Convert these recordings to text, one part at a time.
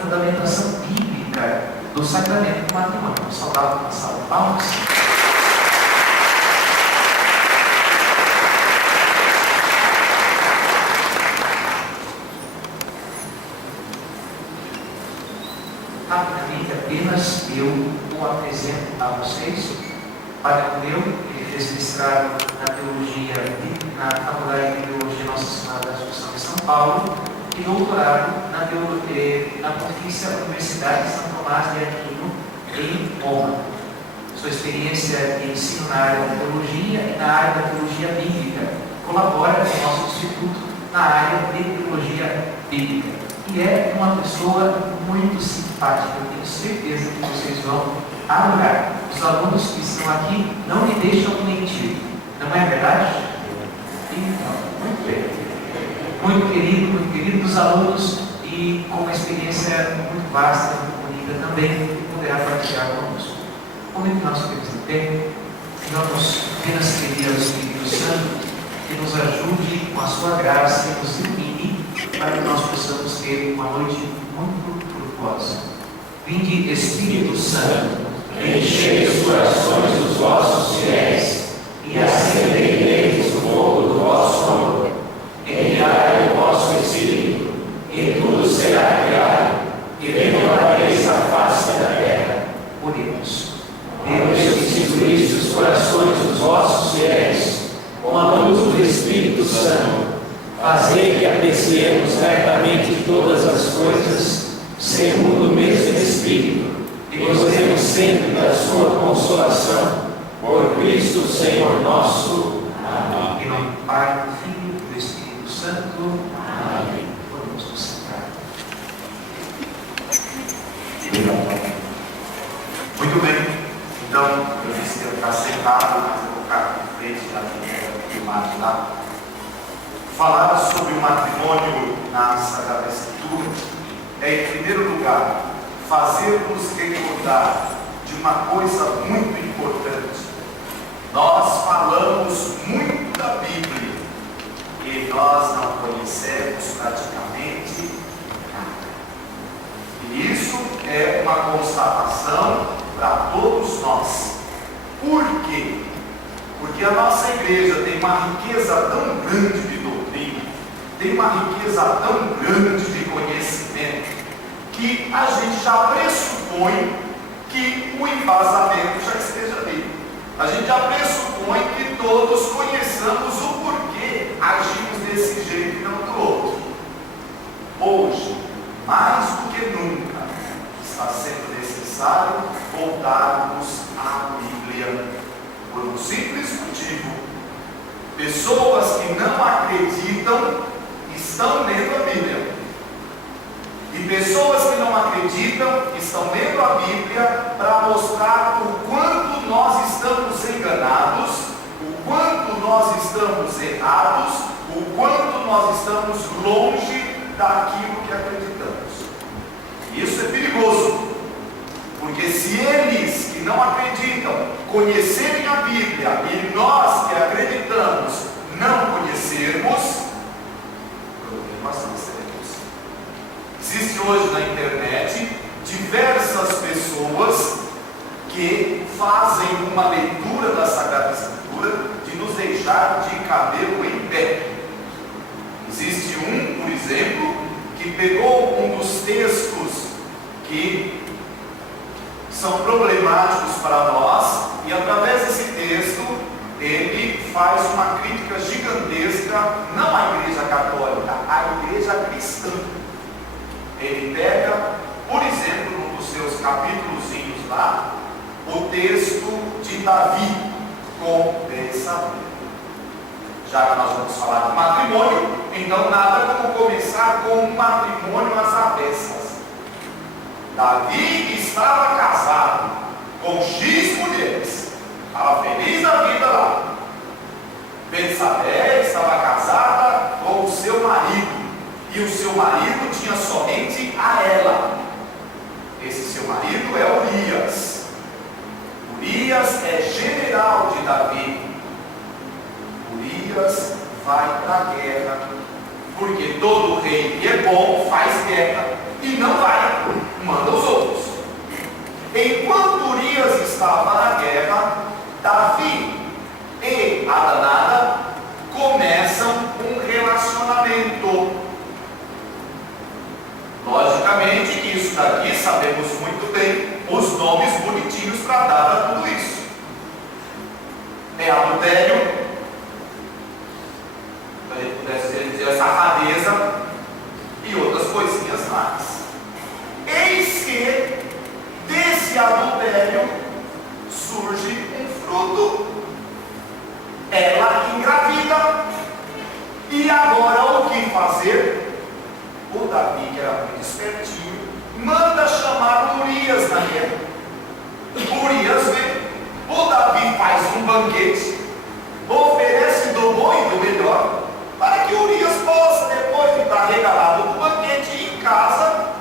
fundamentação bíblica do sacramento do matrimônio. Vamos saudar uma salva de palmas. Rapidamente, apenas eu o apresento a vocês. Padre meu, ele fez mestrado na teologia, na Faculdade de Teologia Nossa Senhora da Assunção em São Paulo, e doutorado na Pontifícia Universidade de São Tomás de Aquino, em Roma. Sua experiência de ensino na área da teologia e na área da teologia bíblica. Colabora com o nosso instituto na área de teologia bíblica. E é uma pessoa muito simpática, eu tenho certeza que vocês vão adorar. Os alunos que estão aqui não me deixam mentir, não é verdade? Então, muito bem. Muito querido dos alunos e com uma experiência muito vasta, muito bonita também, que poderá partilhar conosco. Como é que nós temos em pé? Vamos apenas pedir ao Espírito Santo que nos ajude com a sua graça e nos ilumine para que nós possamos ter uma noite muito frutuosa. Vinde, Espírito Santo, enchei os corações dos vossos fiéis e acendei neles o fogo do vosso amor. Enviai o vosso Espírito, e tudo será criado, e renovareis a face da terra. Oremos. Deus, que instituíste os corações dos vossos fiéis com a luz do Espírito Santo, fazei que apreciemos retamente todas as coisas, segundo o mesmo Espírito, e gozemos sempre da sua consolação, por Cristo Senhor nosso. Amém. Em nome do Pai, do Filho e do Espírito Santo. Amém. Vamos nos sentar. Muito bem, então eu disse que eu estar sentado, mas eu vou ficar em frente da filmagem lá. Falar sobre o matrimônio na Sagrada Escritura é, em primeiro lugar, fazer-nos recordar de uma coisa muito importante. Nós falamos muito da Bíblia e nós não conhecemos praticamente nada. E isso é uma constatação para todos nós. Por quê? Porque a nossa igreja tem uma riqueza tão grande de doutrina, tem uma riqueza tão grande de conhecimento, que a gente já pressupõe que o embasamento já esteja ali. A gente já pressupõe que todos conheçamos o porquê agimos desse jeito e não do outro. Hoje, mais do que nunca, está sendo necessário voltarmos à Bíblia, por um simples motivo: pessoas que não acreditam estão lendo a Bíblia, e pessoas que não acreditam estão lendo a Bíblia para mostrar o quanto nós estamos enganados, o quanto nós estamos errados, o quanto nós estamos longe daquilo que acreditamos. Isso é perigoso, porque se eles que não acreditam conhecerem a Bíblia e nós que acreditamos não conhecermos, problemas nós teremos. Existe hoje na internet diversas pessoas que fazem uma leitura da Sagrada Escritura de nos deixar de cabelo em pé. Existe um, por exemplo, que pegou um dos textos que são problemáticos para nós e, através desse texto, ele faz uma crítica gigantesca, não à Igreja Católica, à Igreja Cristã. Ele pega, por exemplo, num dos seus capítulozinhos lá, o texto de Davi com Betsabé. Já que nós vamos falar de matrimônio, então nada como começar com um matrimônio às avessas. Davi estava casado com X mulheres, estava feliz da vida lá. Betsabé estava casada com o seu marido, e o seu marido tinha somente a ela. Esse seu marido é Urias. Urias é general de Davi. Urias vai para a guerra, porque todo rei que é bom faz guerra, e não vai. estava na guerra, Davi e Adonada começam um relacionamento. Logicamente que isso daqui sabemos muito bem os nomes bonitinhos para dar a tudo isso. É adultério, a gente pudesse dizer safadeza e outras coisinhas mais. Eis que desse adultério surge um fruto. Ela engravida. E agora o que fazer? O Davi, que era muito espertinho, manda chamar Urias na guerra. Urias vem. O Davi faz um banquete, oferece do bom e do melhor, para que Urias possa, depois de estar regalado do banquete, ir em casa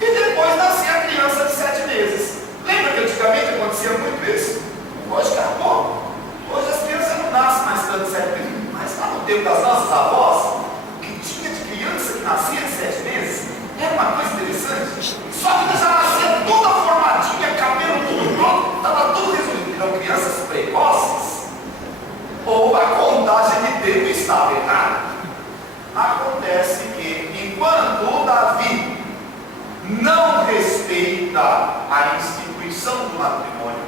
e depois nascer a criança de 7 meses. Lembra que antigamente acontecia muito isso? Hoje acabou. Hoje as crianças não nascem mais tanto de 7 meses. Mas lá no tempo das nossas avós, o que tinha de criança que nascia de 7 meses era uma coisa interessante. Só que já nascia toda formadinha, cabelo tudo pronto, estava tudo resolvido. Eram crianças precoces, ou a contagem de tempo estava errada. Acontece que enquanto o Davi não respeita a instituição do matrimônio,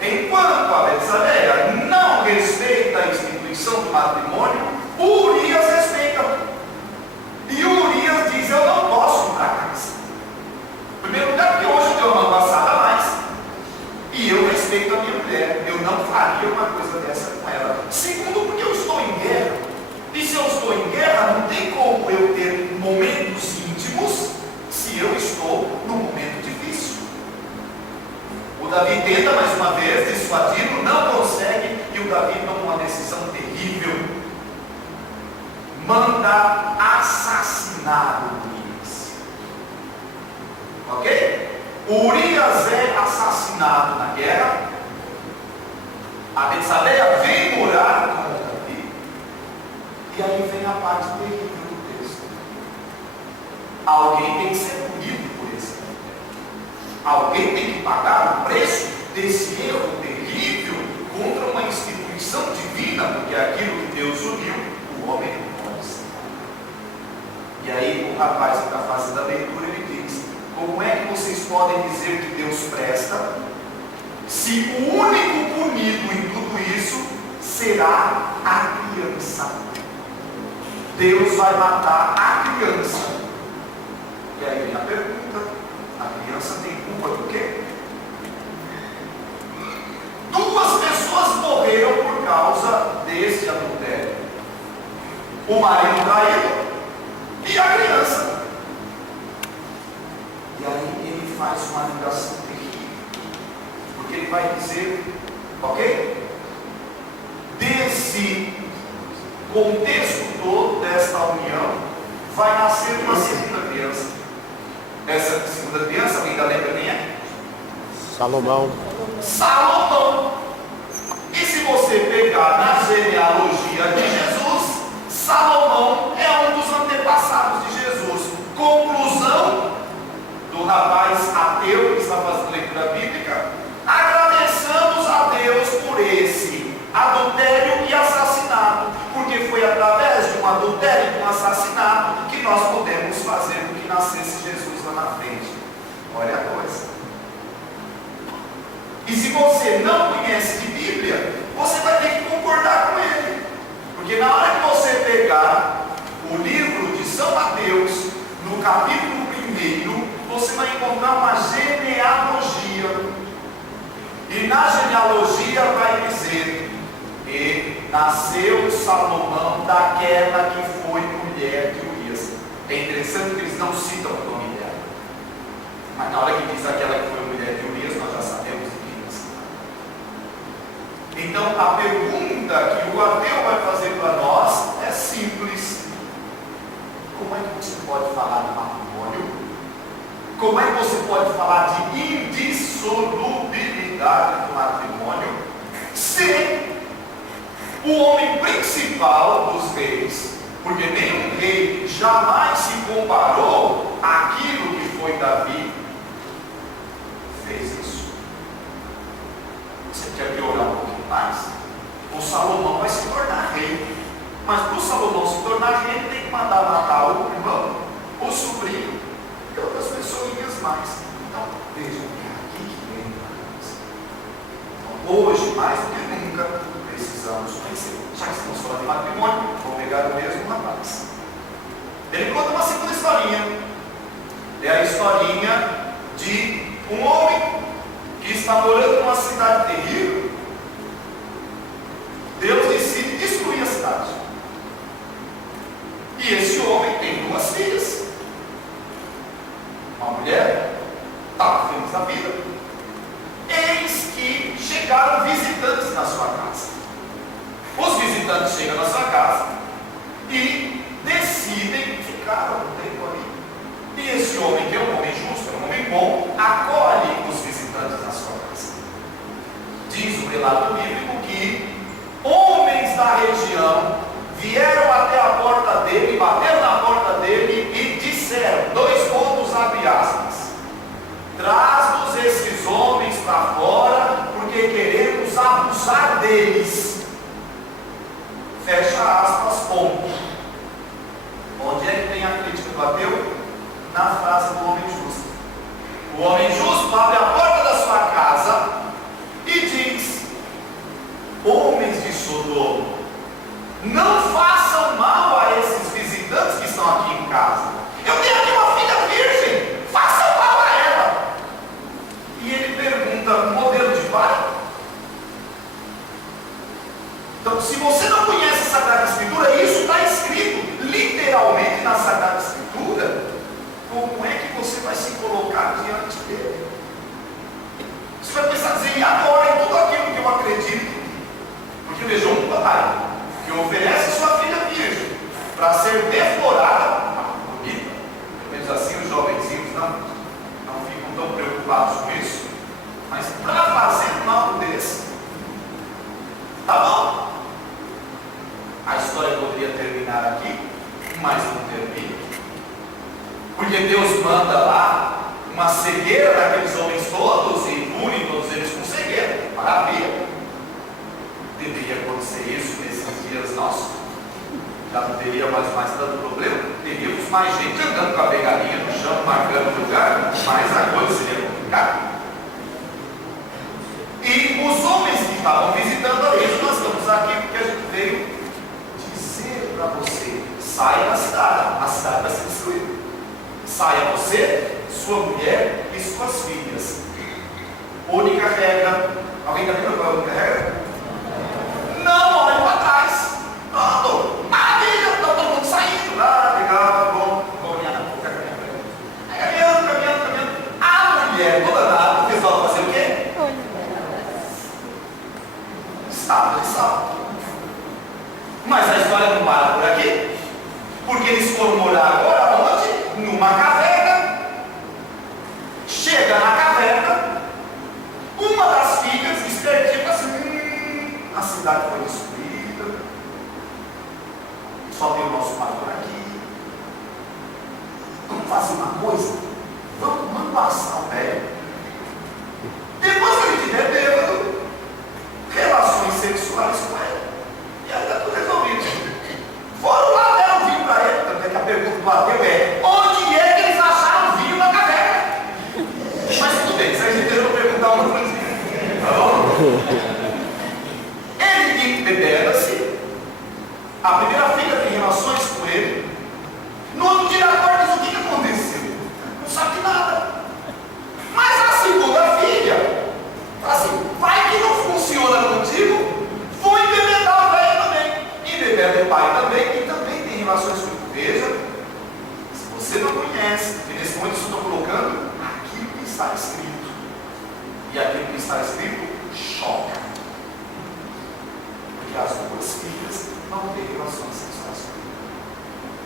enquanto a Betsabeia não respeita a instituição do matrimônio, Urias respeita. E Urias diz: eu não posso ir para casa. Em primeiro lugar, porque hoje eu tenho uma passada a mais, e eu respeito a minha mulher, eu não faria uma coisa dessa com ela. Segundo, porque eu estou em guerra, e se eu estou em guerra, não tem como eu ter momentos íntimos se eu estou num momento difícil. O Davi tenta mais uma vez dissuadi-lo, não consegue, e o Davi toma uma decisão terrível: manda assassinar Urias. Ok? Urias é assassinado na guerra. A Betsabeia vem morar com o Davi. E aí vem a parte terrível do texto. Alguém tem que ser punido por esse adultério. Alguém tem que pagar o preço desse erro terrível contra uma instituição divina, porque aquilo que Deus uniu, o homem não pode separar. E aí o rapaz que está fazendo a leitura, ele diz: como é que vocês podem dizer que Deus presta, se o único punido em tudo isso será a criança? Deus vai matar a criança. E aí vem a pergunta: a criança tem culpa do quê? 2 pessoas morreram por causa desse adultério: o marido traído e a criança. E aí ele faz uma ligação terrível, porque ele vai dizer, ok? Desse contexto todo, desta união, vai nascer uma segunda criança. Essa segunda criança, alguém ainda lembra quem é? Salomão. Salomão. E se você pegar na genealogia de Jesus, Salomão é um dos antepassados de Jesus. Conclusão do rapaz ateu que está fazendo leitura bíblica: agradeçamos a Deus por esse adultério e assassinato, porque foi através de um adultério e de um assassinato que nós podemos fazer com que nascesse Jesus lá na frente. Olha a coisa. E se você não conhece de Bíblia, você vai ter que concordar com ele, porque na hora que você pegar o livro de São Mateus, no capítulo 1, você vai encontrar uma genealogia, e na genealogia vai dizer: e nasceu Salomão daquela que foi mulher de Urias. É interessante que eles não citam o nome dela, mas na hora que diz aquela que foi mulher de Urias, nós já sabemos de quem se trata. Então a pergunta que o ateu vai fazer para nós é simples: como é que você pode falar de matrimônio? Como é que você pode falar de indissolubilidade do matrimônio se o homem principal dos reis, porque nenhum rei jamais se comparou àquilo que foi Davi, fez isso? mais. Então, vejam que é aqui que vem a coisa. Então, hoje, mais do que nunca, precisamos conhecer. Já que estamos falando de matrimônio, vou pegar o mesmo rapaz. Ele conta uma segunda historinha. É a historinha de um homem que está morando numa cidade terrível. Deus decide destruir a cidade. E esse homem tem 2 filhas. Uma mulher estava feliz da vida. Eis que chegaram visitantes na sua casa. Os visitantes chegam na sua casa e decidem ficar um tempo ali. E esse homem, que é um homem justo, é um homem bom, acolhe os visitantes na sua casa. Diz o relato bíblico que homens da região vieram até a porta dele, bateram na porta dele e disseram, 2 pontos, abre aspas, traz-nos esses homens para fora, porque queremos abusar deles. Fecha aspas, ponto. Onde é que tem a crítica do ateu? Na frase do homem justo. O homem justo abre a porta da sua casa e diz, homens de Sodoma, não façam mal a esses visitantes que estão aqui em casa. Eu tenho aqui uma filha virgem, façam mal a ela. E ele pergunta, modelo de pai? Então, se você não conhece a Sagrada Escritura, isso está escrito literalmente na Sagrada Escritura, como é que você vai se colocar diante dele? Você vai pensar, dizer, e agora em tudo aquilo que eu acredito? Porque veja, um pai que oferece sua filha virgem para ser deflorada, bonita, pelo menos assim os jovenzinhos não ficam tão preocupados com isso, mas para fazer um algo desse, tá bom? A história poderia terminar aqui, mas não termina. Porque Deus manda lá uma cegueira daqueles homens todos e pune todos eles com cegueira. Maravilha. Deveria acontecer isso nesses dias nossos. Já não teria mais tanto problema. Teríamos mais gente andando com a pegadinha no chão, marcando o lugar, mas a coisa seria complicada. E os homens que estavam visitando a igreja, nós estamos aqui porque a gente veio dizer para você, saia da cidade, a cidade vai ser destruída. Saia você, sua mulher e suas filhas. Única regra. Alguém está vendo qual é a única regra? Não olhe para trás. Ando. Maravilha, está todo mundo saindo. Ah, legal, bom. Caminhando. A mulher toda nada, resolve fazer o quê? Estado de salvo. Mas a história não para por aqui. Porque eles foram morar agora onde? Numa caverna. Chega na caverna, uma das filhas, espertinha, assim, a cidade foi destruída, só tem o nosso pastor aqui. Vamos fazer uma coisa, vamos passar o pé. Depois que ele tiver bêbado, relações sexuais com ele, e aí está tudo resolvido. Foram lá, deram vinho para ele. Tanto é que a pergunta do ateu é, onde é que eles acharam vinho na caverna? Mas tudo bem, se a gente não perguntar uma coisa, tá bom? Ele embebeda-se, a primeira filha tem relações com ele, no outro dia acorda e diz, o que aconteceu? Não sabe de nada. Mas a segunda filha, assim, vai que não funciona contigo, vou embebedar o velho também. Embebeda o pai também, e também tem relações com ele. Veja, se você não conhece, porque nesse momento eu estou colocando aquilo que está escrito. E aquilo que está escrito choca. Porque as 2 filhas não têm relações sexuais.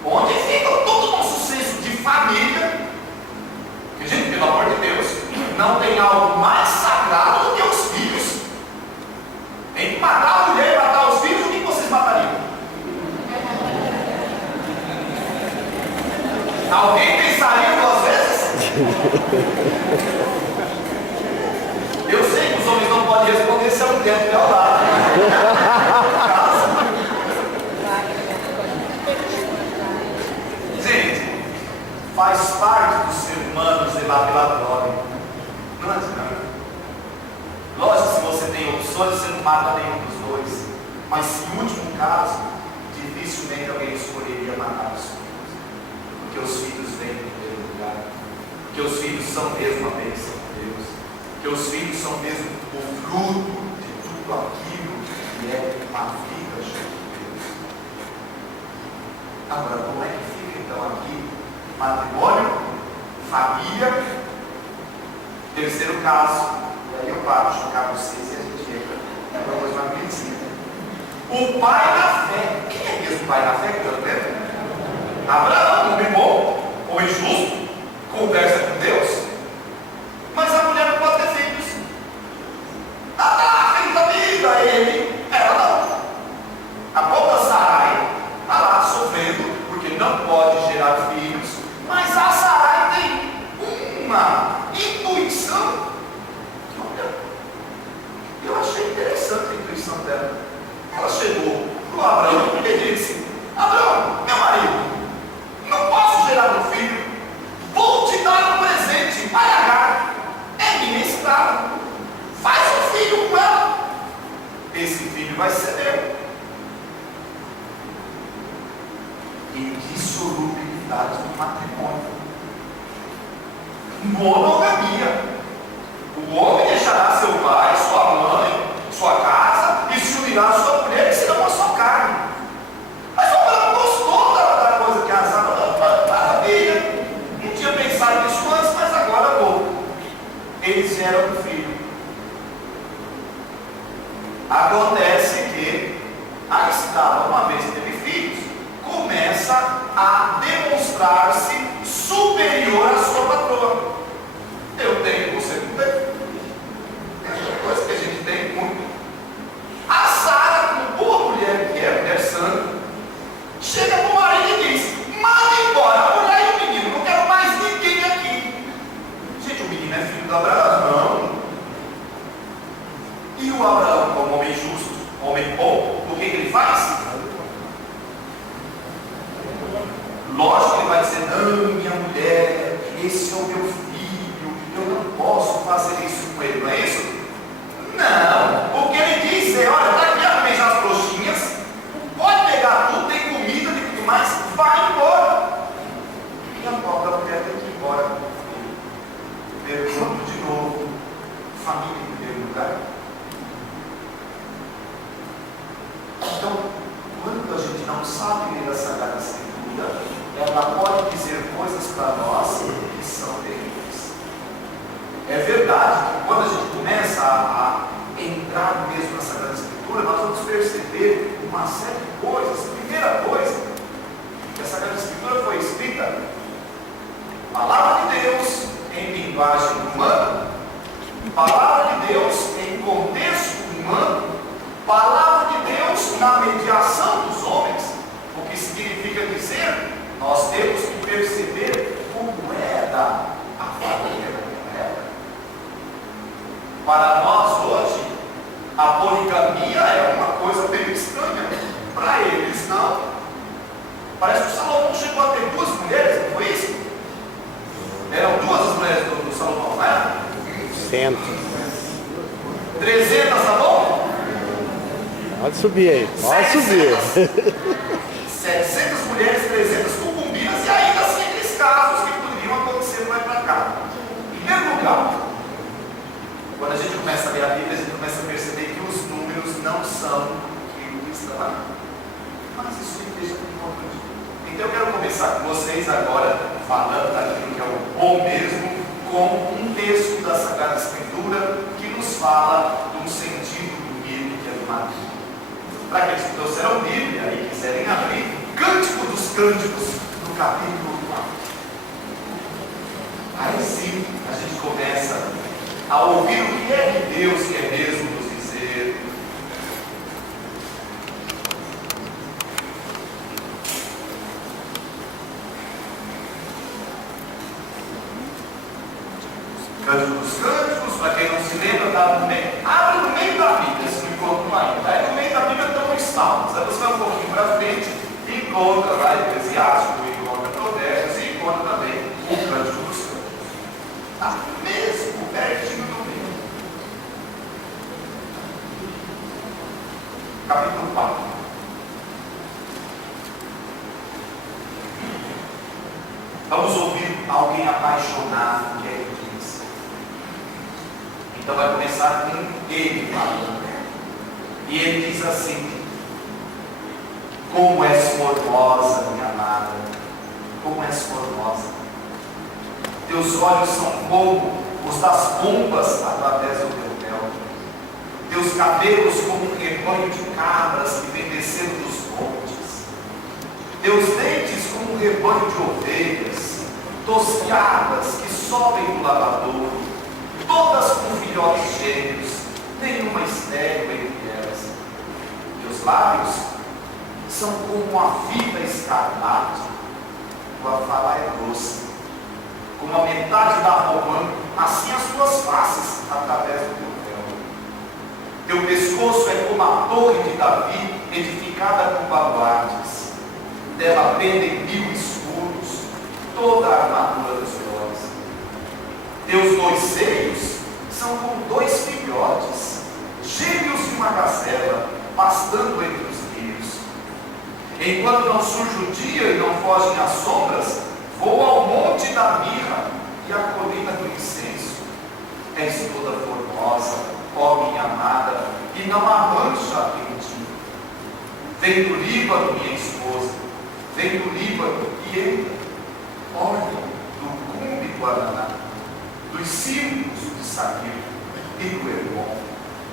Onde fica todo o nosso senso de família? Porque, gente, pelo amor de Deus, não tem algo mais sagrado do que os filhos. Tem que matar a mulher e matar os filhos, o que vocês matariam? Alguém pensaria 2 vezes? Eu sei que os homens não podem responder se a mulher estiver ao lado. Gente, faz parte do ser humano zelar zelar pela glória. Não adianta. Lógico, se você tem opções, você não mata nenhum dos dois. Mas, em último caso, dificilmente alguém escolheria matar os filhos. Porque os filhos vêm em primeiro lugar. Porque os filhos são mesmo a bênção de Deus. Porque os filhos são mesmo o fruto de tudo aquilo que é a vida junto de Deus. Agora, como é que fica então aqui? Matrimônio, família, terceiro caso, e aí eu paro de chocar vocês e a gente entra para mais uma medicina. O pai da fé. Quem é mesmo o pai da fé que eu lembro? Abraão, homem bom, homem justo, conversa com Deus, mas a mulher não pode ter filhos. Feliz da vida, ela não. A própria Sarai está lá sofrendo porque não pode gerar filhos, mas a Sarai tem uma intuição que, olha, eu achei interessante a intuição dela. Ela chegou para o Abraão e disse: Abraão, meu marido, não posso gerar um filho, vou te dar um presente, vai Agar, é minha escrava, faz um filho com ela, esse filho vai ser meu. Indissolubilidade do matrimônio, monogamia. O homem deixará seu pai, sua mãe, sua casa e se unirá à sua mulher, que serão a sua carne. Mas o Abraão gostou da coisa que a Sara falou, maravilha. Não tinha pensado nisso antes, mas agora vou. Eles geram um filho. Acontece que a escrava, uma vez que teve filhos, começa a demonstrar-se superior à sua patroa. Eu tenho, você não tem. É uma coisa que a gente tem muito. A Sara, como boa mulher que é, mulher santa, chega para o marido e diz: manda embora a mulher e o menino, não quero mais ninguém aqui. Gente, o menino é filho do Abraão. E o Abraão, como homem justo, homem bom, o que ele faz? Lógico que ele vai dizer: não, minha mulher, esse é o meu filho, eu não posso fazer isso com ele, não é isso? Não, o que ele diz é: olha, está aqui a beijar as trouxinhas, pode pegar tudo, tem comida, tem tudo mais, vai embora. E a pobre mulher tem que ir embora. Pergunto de novo: família em primeiro lugar? Então, quando a gente não sabe ler a Sagrada Escritura, ela pode dizer coisas para nós que são terríveis. É verdade que quando a gente começa a entrar mesmo na Sagrada Escritura, nós vamos perceber uma série de coisas. Primeira coisa, que a Sagrada Escritura foi escrita, palavra de Deus em linguagem humana, palavra de Deus em contexto humano, palavra de Deus na mediação dos homens, o que significa dizer, nós temos que perceber como era a família daquela época. Para nós hoje, a poligamia é uma coisa bem estranha. Para eles, não. Parece que o Salomão chegou a ter 2 mulheres, não foi isso? Eram 2 as mulheres do Salomão, não era? 100. 300, tá bom? Pode subir aí, pode subir. 700 mulheres, 300 concubinas e ainda assim aqueles casos que poderiam acontecer mais para cá. Em primeiro lugar, quando a gente começa a ler a Bíblia, a gente começa a perceber que os números não são aquilo que estão lá. Mas isso me deixa muito importante. Então eu quero começar com vocês agora, falando daquilo que é o bom mesmo, com um texto da Sagrada Escritura que nos fala de um sentido bonito que é do matrimônio. Para aqueles que trouxeram Bíblia e quiserem abrir, Cântico dos Cânticos, no capítulo 4. Aí sim a gente começa a ouvir o que é que Deus quer mesmo nos dizer. Cântico dos Cânticos, para quem não se lembra, está no meio. Abre no meio da Bíblia, se não encontra ainda. Aí no meio da Bíblia estão os Salmos. Aí você vai um pouquinho para frente e encontra lá Eclesiástico, encontra Provérbios e encontra também o Cântico dos Cânticos. Está mesmo pertinho do meio. Capítulo 4. Vamos ouvir alguém apaixonado que ele diz. Então vai começar com ele falando. E ele diz assim: como és formosa, minha amada, como és formosa. Teus olhos são como os das pombas através do teu véu. Teus cabelos como um rebanho de cabras que vem descendo dos montes. Teus dentes como um rebanho de ovelhas, tosquiadas que sobem do lavador, todas com filhotes gêmeos, nenhuma estéril entre elas. Teus lábios são como a fita escarlate, tua fala é doce, como a metade da romã, assim as tuas faces através do teu véu. Teu pescoço é como a torre de Davi, edificada com baluartes. Dela pendem 1000 escudos, toda a armadura dos heróis. Teus 2 seios são como 2 filhotes, gêmeos de uma gazela, pastando entre os rios. Enquanto não surge o dia e não fogem as sombras, voa ao monte da mirra e a colina do incenso. És toda formosa, ó minha amada, e não há mancha em ti. Vem do Líbano, minha esposa, vem do Líbano e entra. Olha do cume do Araná, dos círculos de Saquil e do Hermon,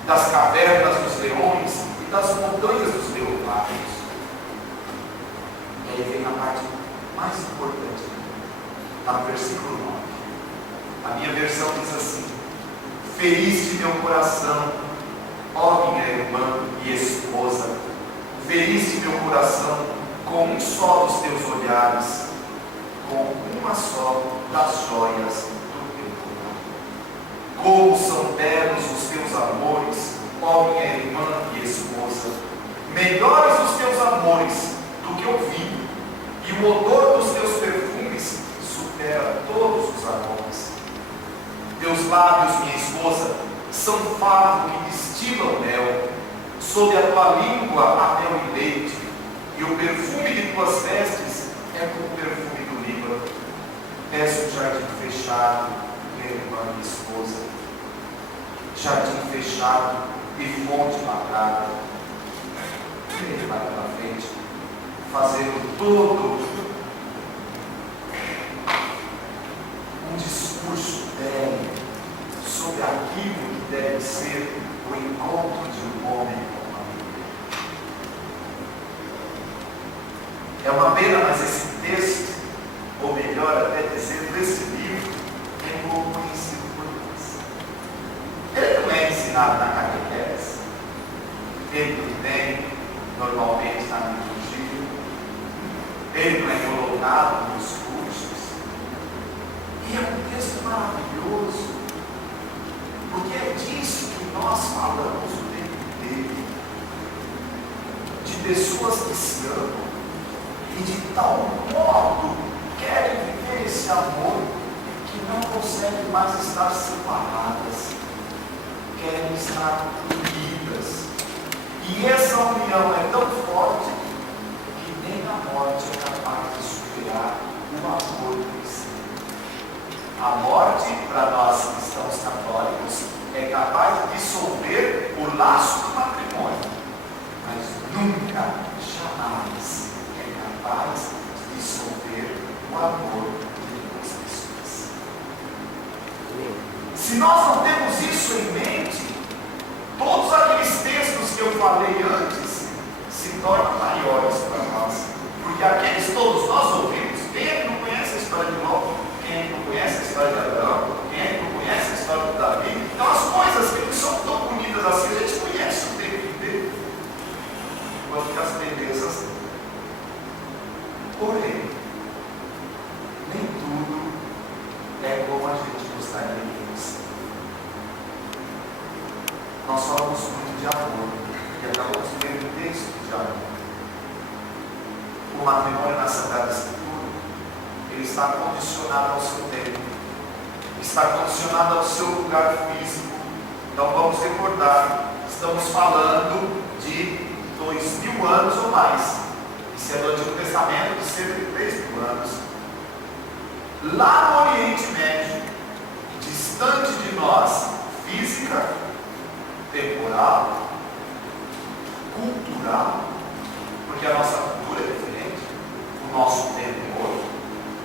das cavernas dos leões e das montanhas dos leopardos. E aí vem a parte mais importante, está no versículo 9. A minha versão diz assim: feriste meu coração, ó minha irmã e esposa, feriste meu coração com um só dos teus olhares, com uma só das joias do teu coração. Como são belos os teus amores, ó minha irmã e esposa, melhores os teus amores do que o vinho, e o odor dos teus perfumes supera todos os aromas. Teus lábios, minha esposa, são favo que destilam mel, sob a tua língua há mel e leite, e o perfume de tuas vestes é como o perfume do Líbano. És um jardim fechado, minha irmã e esposa, jardim fechado e fonte lavrada. Ele vai para frente, fazendo todo um discurso belo sobre aquilo que deve ser o encontro de um homem com uma mulher. É uma pena, mas esse texto, ou melhor até dizendo, esse livro, é pouco conhecido por nós. Ele não é ensinado na catequese, ele não tem normalmente na liturgia, ele não é colocado nos cursos. E é um texto maravilhoso, porque é disso que nós falamos o tempo inteiro, de pessoas que se amam e de tal modo querem viver esse amor que não conseguem mais estar separadas, querem estar unidas. E essa união é tão forte que nem a morte é capaz de superar o amor em si. A morte, para nós cristãos católicos, é capaz de dissolver o laço do matrimônio, mas nunca, jamais é capaz de dissolver o amor de duas pessoas. Se nós não temos isso em mente, todos aqueles textos que eu falei antes se tornam maiores para nós, porque aqueles todos nós ouvimos. Quem é que não conhece a história de Ló? Quem é que não conhece a história de Abraão? Quem é que não conhece a história de Davi? Então as coisas que não são tão bonitas assim, a gente conhece o tempo inteiro, enquanto que as belezas não. Porém, nem tudo é como a gente gostaria de fosse. Nós falamos muito de amor e acabamos de ler um texto de amor. O matrimônio na Sagrada Escritura, ele está condicionado ao seu tempo. está condicionada ao seu lugar físico. Então vamos recordar, estamos falando de 2000 anos ou mais. Isso é do Antigo Testamento, de cerca de 3000 anos. Lá no Oriente Médio, distante de nós, física, temporal, cultural, porque a nossa cultura é diferente, o nosso tempo é outro,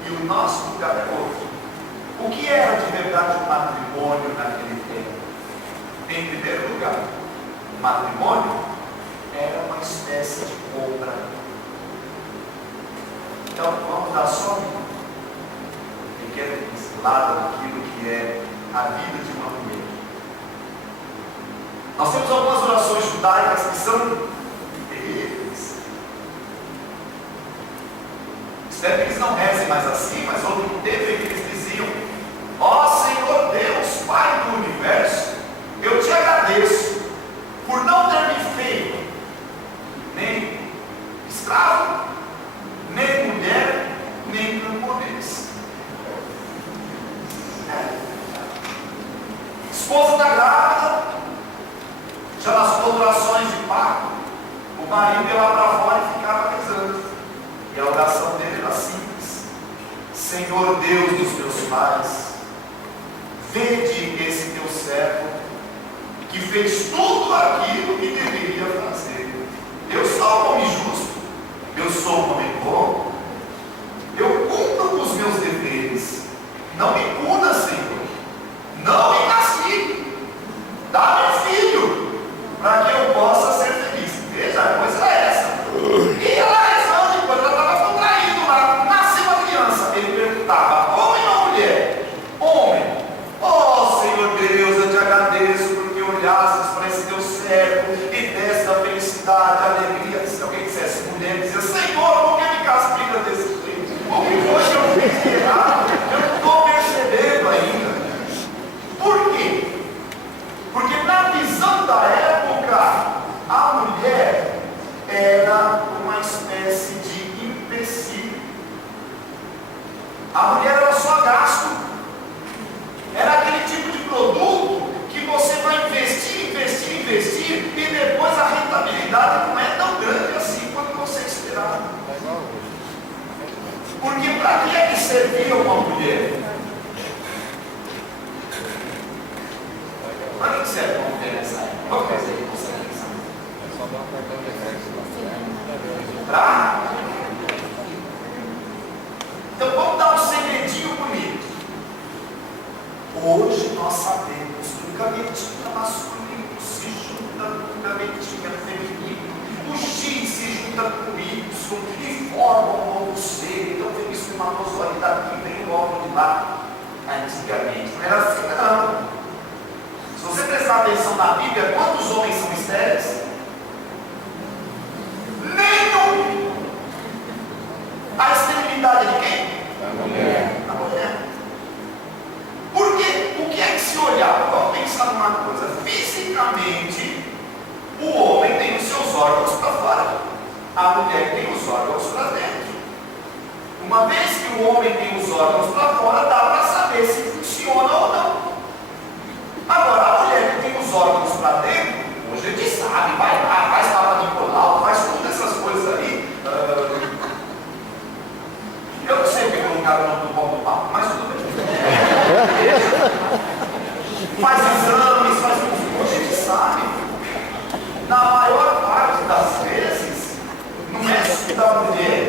e o nosso lugar é outro. O que era de verdade o matrimônio naquele tempo? Em primeiro lugar, o matrimônio era uma espécie de compra. Então, vamos dar só uma pequena pincelada naquilo que é a vida de uma mulher. Nós temos algumas orações judaicas que são terríveis. Espero que eles não rezem mais assim, mas houve um tempo em que eles diziam: ó Senhor Deus, Pai do Universo, eu te agradeço por não ter me feito nem escravo, nem mulher, nem camponês. Esposa está grávida, já nas orações de parto, o marido ia lá para fora e ficava rezando. E a oração dele era simples: Senhor Deus dos meus pais, vede esse teu servo que fez tudo aquilo que deveria fazer. Eu sou um homem justo, eu sou um homem bom, eu cumpro com os meus deveres. Não me puna, Senhor, não me castigue, dá-me filho, para que eu possa ser feliz. Veja, a coisa é essa. E ela rezando, enquanto ela estava contraindo lá, nasceu uma criança. Ele perguntava: homem ou mulher? Homem. Oh Senhor Deus, eu te agradeço porque olhasses para esse teu servo e desse a felicidade, a alegria. Se alguém dissesse mulher, dizia: Senhor, por que me castiga desse jeito? O que foi que eu fiz de errado? Eu não estou percebendo ainda. Por quê? Porque na visão da época, a mulher era uma espécie de empecilho. A mulher era só gasto. Era aquele tipo de produto que você vai investir e depois a rentabilidade não é tão grande assim quanto você esperava. Porque para que é que servia uma mulher? Para que serve uma mulher nessa época? Vamos fazer aí, Tá? Então vamos dar um segredinho bonito. Hoje nós sabemos que o gametinha masculino se junta com o gametinha feminino, o X se junta com o Y e forma um novo ser. Então tem espermatozoide daqui, vem o óvulo de lá. Antigamente não era assim, não. Se você prestar atenção na Bíblia, quantos homens são estéreis? Nenhum! A esterilidade de quem? Da mulher. Da mulher. Porque o que é que se olhava? Vamos pensar numa coisa: fisicamente, o homem tem os seus órgãos para fora, a mulher tem os órgãos para dentro. Uma vez que o homem tem os órgãos para fora, dá para saber se funciona ou não. Agora, a mulher que tem os órgãos para dentro, hoje a gente sabe, vai lá, faz Papa Nicolau, faz todas essas coisas aí. Eu não sei o que colocaram o nome do bom do papo, mas tudo bem. Faz exames, faz tudo. Hoje a gente sabe. Na maior parte das vezes, não é só da mulher.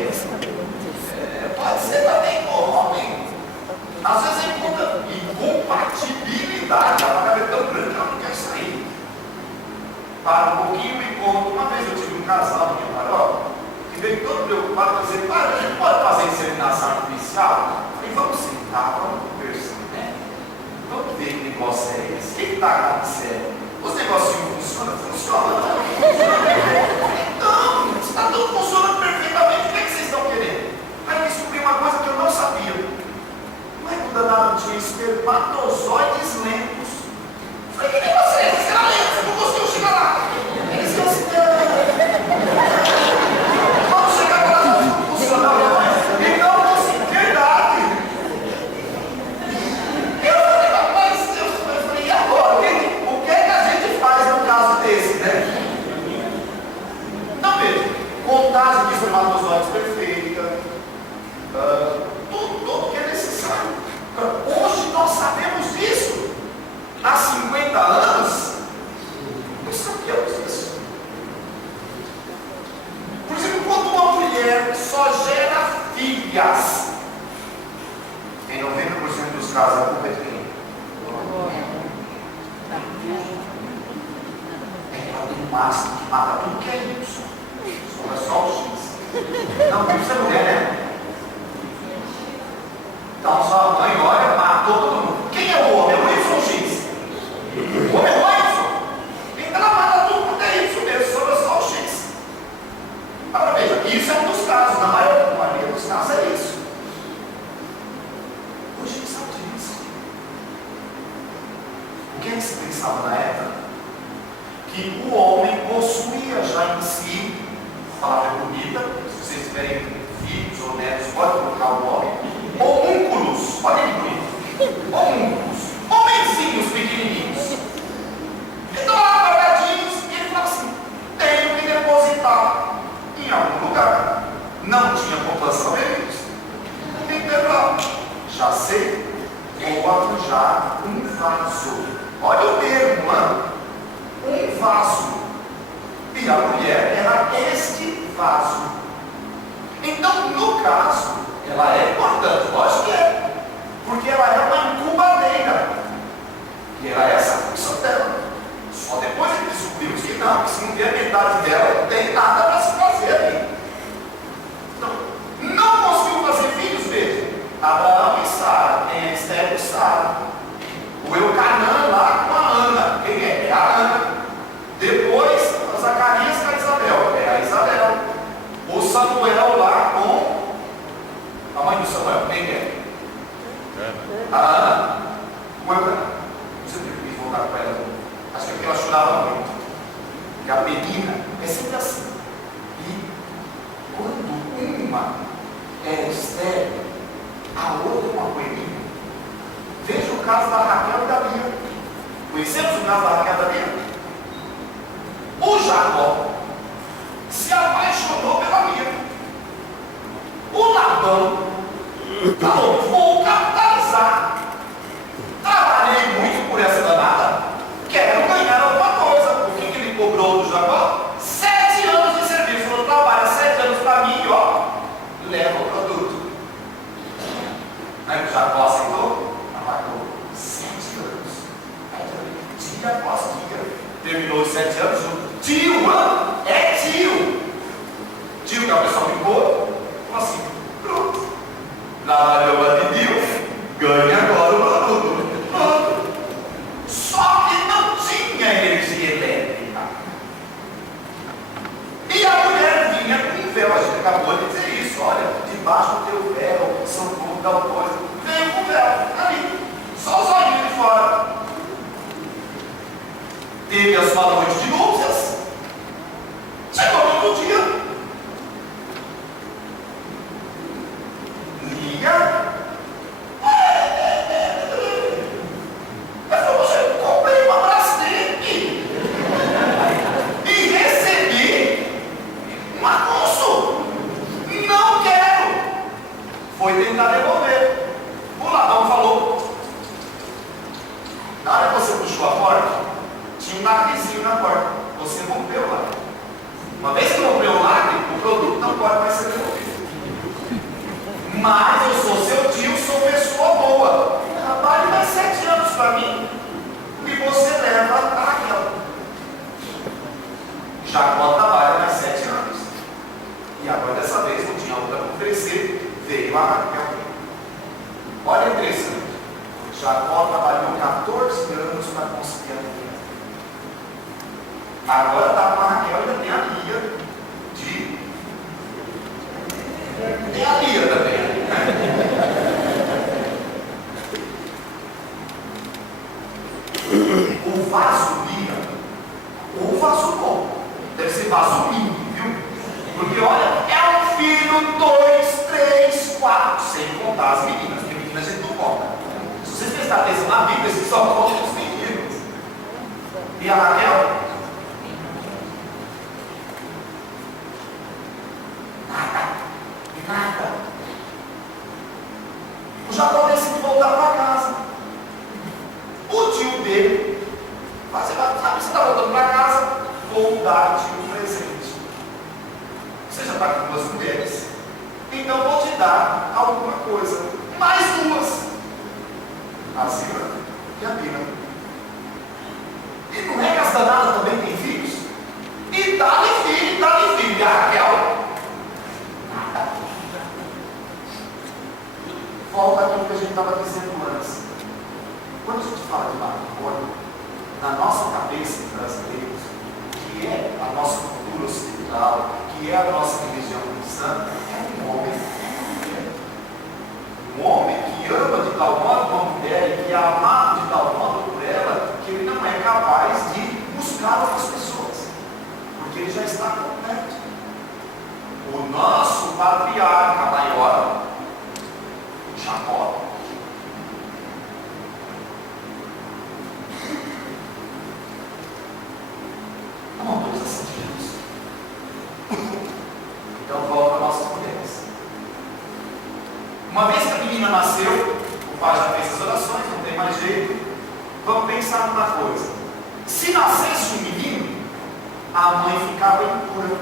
Pode ser também homem. Às vezes ele conta incompatibilidade. A vaga é tão grande que ela não quer sair. Para um pouquinho e conta. Uma vez eu tive um casal no Maró que veio todo preocupado, dizer: pai, a gente pode fazer inseminação artificial? E vamos sentar, vamos conversar, né? Vamos ver que negócio é esse. O que está acontecendo? Os negocinhos funcionam? Funcionam. Então, está tudo funcionando perfeitamente. O que é que vocês estão querendo? Aí descobri uma coisa que eu não sabia. Não é que o danado tinha espermatozoides lentos. Falei: que negócio é esse? Será lento? Você não conseguiu chegar lá. Eles estão se vamos chegar para lá, não funcionar mais. Então, assim, verdade. Eu falei: o máximo que mata tudo, que é Y. Sobra só o X. Não, tem que ser mulher, né? Então sua mãe olha, matou todo mundo. Quem é o homem? É o Y ou o X? O homem é o Y. Então ela mata tudo porque é Y mesmo, sobra só o X. Agora veja, isso é um dos casos, na maioria dos casos é isso. Hoje a gente sabe disso. O que é que se pensava na época? Que o homem possuía já em si, a palavra é bonita, se vocês tiverem filhos ou netos, pode colocar o homem, homúnculos, olha que bonito, homúnculos, homenzinhos pequenininhos. Então lá paradinhos, e ele fala assim, tenho que depositar em algum lugar. Não tinha poupança deles. Tem que levar. Já sei, vou arranjar um vaso. Olha o termo, mano. Um vaso. E a mulher era este vaso. Então, no caso, ela é importante, lógico que é. Porque ela é uma incubadeira. E era essa a função dela. Só depois ele descobriu que não, que se não tem a metade dela, não tem nada para se fazer ali. Então, não conseguiu fazer filhos, veja. Abraão e Sara, quem é Esther e Sara. O Eucanã lá com a Ana, quem é? É a Ana. Depois, Zacarias com a Isabel, é a Isabel. O Samuel lá com a mãe do Samuel, quem é? A Ana. O Eucanã. Não sei por que eu voltar com ela. Acho que é porque ela chorava muito. Porque a menina é sempre assim. E quando uma é estéril, a outra é uma coelhinha. Veja o caso da Raquel e da Lia. Conhecemos o caso da Raquel e da Lia? O Jacó se apaixonou pela Lia. O Labão falou, vou capitalizar. Trabalhei muito por essa danada. Quero ganhar alguma coisa. O que ele cobrou do Jacó? 7 anos de serviço. Falou, trabalha 7 anos para mim e ó, leva o produto. Não é que o Jacó aceitou? Trabalhou 7 anos. Dia após dia. Terminou os 7 anos. Tio, mano, é tio. Tio que a pessoa ficou. Como assim? Pronto. Trabalhou a Deus, ganha agora o produto. Pronto. Só que não tinha energia elétrica. E a mulher vinha com véu. A gente acabou de dizer isso. Olha, debaixo do teu véu, São Paulo, tal coisa. Veio com véu, ali. Só os olhinhos de fora. Teve a sua noite de núpcias. Chegou no outro dia. Lia. Mas eu comprei uma Brastemp e recebi um anúncio. Não quero. Foi tentar devolver. O Labão falou. Na hora que você puxou a porta, tinha um lacrezinho na porta. Você rompeu lá. Uma vez que rompeu o lacre, o produto não pode mais ser devolvido. Mas eu sou seu tio, sou pessoa boa. Trabalhe mais 7 anos para mim e você leva a Raquel. Jacó trabalha mais 7 anos. E agora dessa vez não tinha outra para oferecer, veio a Raquel. Olha interessante. Jacó trabalhou 14 anos para conseguir a Raquel. Agora está com a Raquel, ainda tem a Lia de. Tem a Lia também. O vaso Lia, ou o vaso bom, deve ser vaso lindo, viu? Porque olha, é um filho, 2, 3, 4, sem contar as meninas, porque meninas a gente não conta. Se vocês prestarem atenção na Bíblia, vocês só contam os meninos. E a Raquel? Nada. O Jacó decide voltar para casa. O tio dele, sabe, você está voltando para casa? Vou dar-te um presente. Você já está com 2 mulheres, então vou te dar alguma coisa. Mais 2. A Zila e a Bila. E não é que as danadas também têm filhos? estava dizendo antes, quando a gente fala de matrimônio, na nossa cabeça brasileiros, que é a nossa cultura ocidental, que é a nossa religião cristã, é um homem e uma mulher. Um homem que ama de tal modo uma mulher e que é amado de tal modo por ela, que ele não é capaz de buscar outras pessoas, porque ele já está completo. O nosso patriarca maior, Jacó, uma coisa assim de Jesus. Então volta para nossas mulheres. Uma vez que a menina nasceu, o pai já fez as orações, não tem mais jeito. Vamos pensar numa coisa. Se nascesse um menino, a mãe ficava impura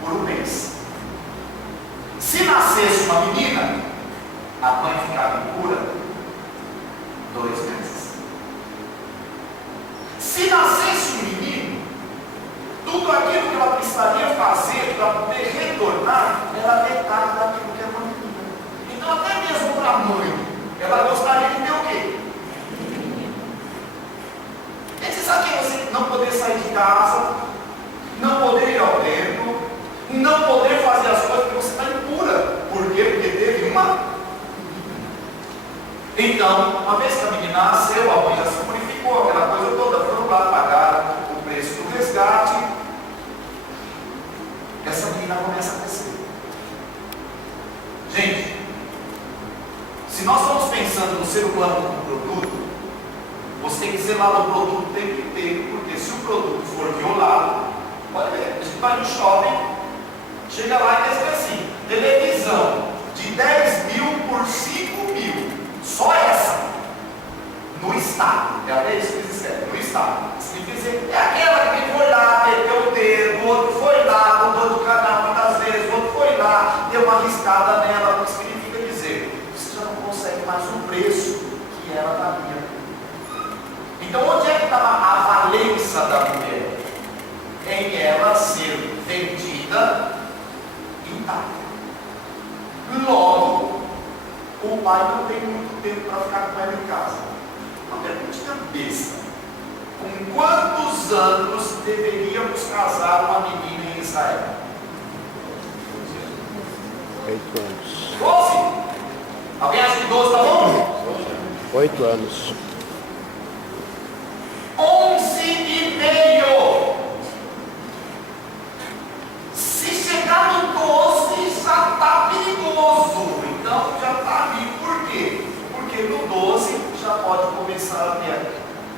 por um mês. Se nascesse uma menina, a mãe ficava impura 2 meses. Se nascesse um menino, tudo aquilo que ela precisaria fazer para poder retornar era metade daquilo que era uma menina. Então, até mesmo para a mãe, ela gostaria de ter o quê? Você sabe que você não poder sair de casa, não poder ir ao templo, não poder fazer as coisas porque você está impura. Por quê? Porque teve uma. Então, uma vez que a menina nasceu, a mãe já se purificou, aquela coisa toda, foram lá pagar o preço do resgate. Essa menina começa a crescer. Gente, se nós estamos pensando no ser humano como produto, você tem que ser lá no produto o tempo inteiro, porque se o produto for violado, pode ver, a gente vai no shopping, chega lá e diz assim, televisão de 10 mil por 5 mil, só essa, no estado, é até isso que eles escrevem, no estado. Significa dizer, é aquela que foi lá, meteu o dedo, o outro foi lá, mudou de canal muitas vezes, o outro foi lá, deu uma riscada nela, o que significa dizer, você já não consegue mais o preço que ela valia. Então, onde é que estava a valência da mulher? Em ela ser vendida intacta. Logo, o pai não tem muito tempo para ficar com ela em casa. Uma pergunta besta. Com quantos anos deveríamos casar uma menina em Israel? 8 anos. 12? Alguém acha que 12 está bom? 8 anos. 11 e meio. Se chegar no 12 já está perigoso. Então já está ali. Por quê? Porque no 12 já pode começar a ter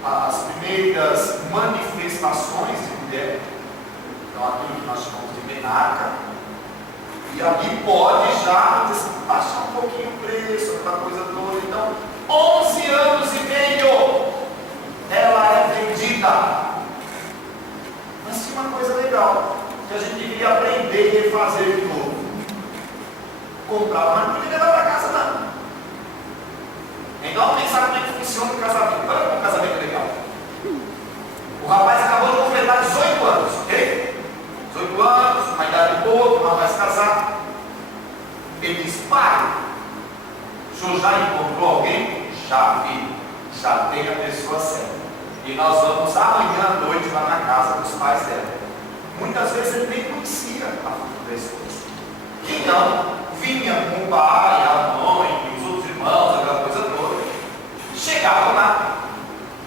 as primeiras manifestações de mulher. Então aquilo que nós chamamos de menarca. E ali pode já baixar um pouquinho o preço, aquela coisa toda. Então, 11 anos e meio. Ela é vendida. Mas tinha uma coisa legal que a gente deveria aprender e refazer de novo. Comprar, mas não podia levar para casa não. Então vamos pensar como é que funciona o casamento. Olha como um casamento legal. O rapaz acabou de completar 18 anos, ok? 18 anos, uma idade boa, o rapaz casar. Ele diz, pai, o senhor já encontrou alguém? Já vi, já tem a pessoa certa. E nós vamos amanhã à noite lá na casa dos pais dela. Muitas vezes ele nem conhecia a futura esposa. Então, vinha com o pai, a mãe e os outros irmãos, aquela coisa toda. Chegavam lá,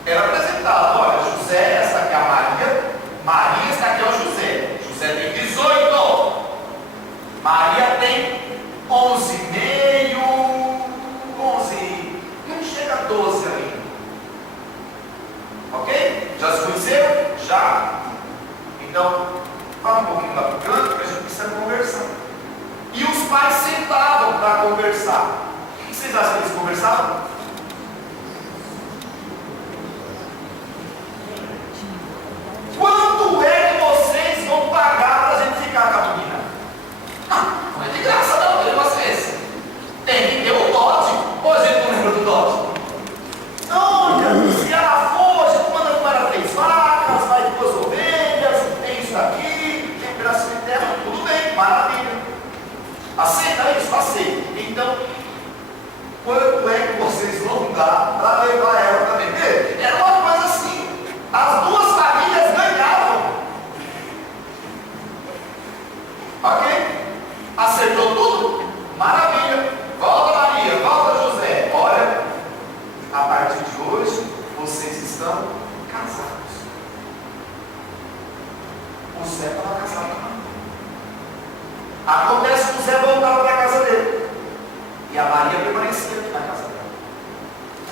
era apresentado, olha, José, essa aqui é a Maria, Maria, essa aqui é o José. José tem 18, Maria tem 11 meio, 11, não chega a 12 ainda. Ok? Já se conheceram? Já. Então, fala um pouquinho lá para o canto, que a gente precisa conversar. E os pais sentavam para conversar. O que vocês acham que eles conversavam? Quanto é que vocês vão pagar para a gente ficar com a menina? Não é de graça não, que negócio é esse? Tem que ter o dote. Ou a gente não lembra do dote? Olha, se ela for, a gente manda para 3 vacas, vai 2 ovelhas, tem isso aqui, tem um pedaço de terra, tudo bem, maravilha. Aceita isso? Aceita. Então,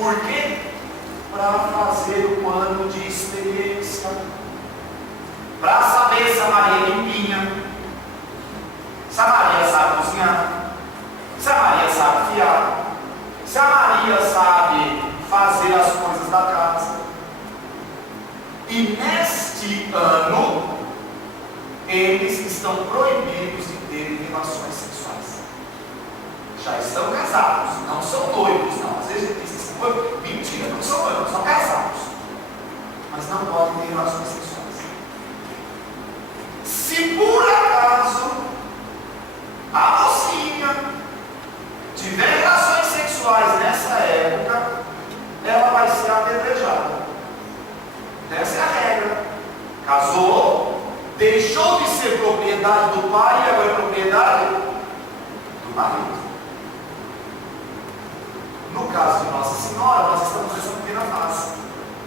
Por quê? Para fazer o ano de experiência, para saber se a Maria é limpinha, se a Maria sabe cozinhar, se a Maria sabe fiar, se a Maria sabe fazer as coisas da casa. E neste ano, eles estão proibidos de terem relações sexuais. Já estão casados, não são noivos, não. Às vezes dizem que são noivos. Mentira, não são noivos, são casados. Mas não podem ter relações sexuais. Se por acaso a mocinha tiver relações sexuais nessa época, ela vai ser apedrejada. Essa é a regra. Casou, deixou de ser propriedade do pai e agora é propriedade do marido. No caso de Nossa Senhora, nós estamos nessa primeira fase.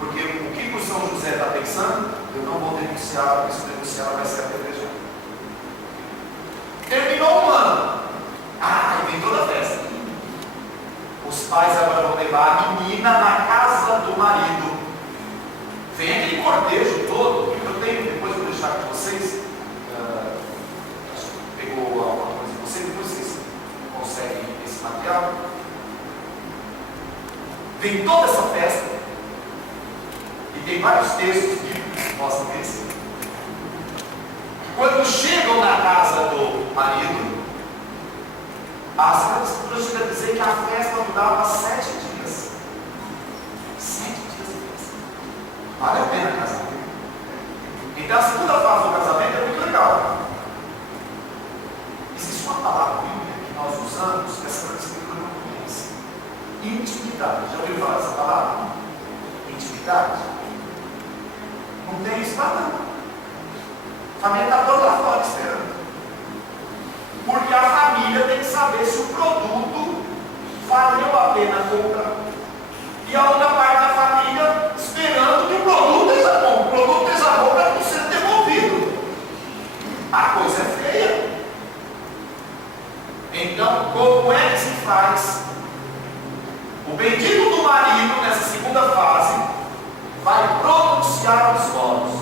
Porque o que o São José está pensando, eu não vou denunciar, porque se eu denunciar ela vai ser apedrejada. Terminou um ano. Aí vem toda a festa. Os pais agora vão levar a menina na casa do marido. Vem aquele cortejo todo, que eu tenho, depois eu vou deixar com vocês. Acho que pegou alguma coisa de vocês, depois vocês conseguem esse material. Vem toda essa festa, e tem vários textos bíblicos que mostram isso. Quando chegam na casa do marido, a Sagrada Escritura chega a dizer que a festa durava 7 dias. 7 dias de festa. Vale a pena casar. Então a segunda fase do casamento é muito legal. Existe uma palavra bíblica que nós usamos que a Sagrada Escritura não conhece. Intimidade. Já ouviu falar dessa palavra? Intimidade? Não tem isso lá não. A família está toda lá fora esperando. Porque a família tem que saber se o produto valeu a pena comprar. E a outra parte da família esperando que o produto seja bom. O produto seja bom para não ser devolvido. A coisa é feia. Então, como é que se faz? O bendito do marido, nessa segunda fase, vai pronunciar os votos.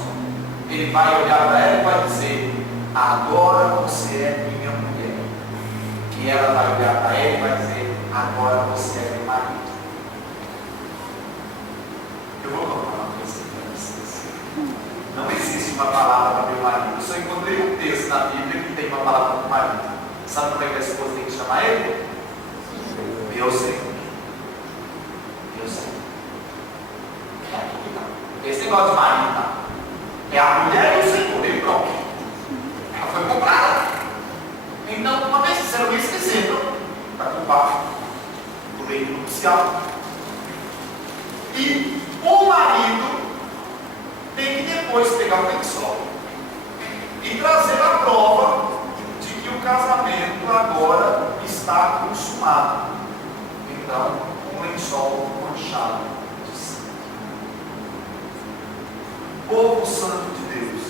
Ele vai olhar para ela e vai dizer: agora você é minha mulher. E ela vai olhar para ele e vai dizer: agora você é meu marido. Eu vou contar uma coisa para vocês. Não existe uma palavra para meu marido. Eu só encontrei um texto na Bíblia que tem uma palavra para o marido. Sabe como é que a esposa tem que chamar ele? Meu Senhor. Meu Senhor. É aqui que tá. Esse negócio de marido, tá? É a mulher e o Senhor, e pronto. Ela foi comprada. Então, uma vez que fizeram isso, eles entram para culpar do leito nupcial. E o marido tem que depois pegar o lençol e trazer a prova de que o casamento agora está consumado. Então, um lençol manchado de sangue. Povo santo de Deus,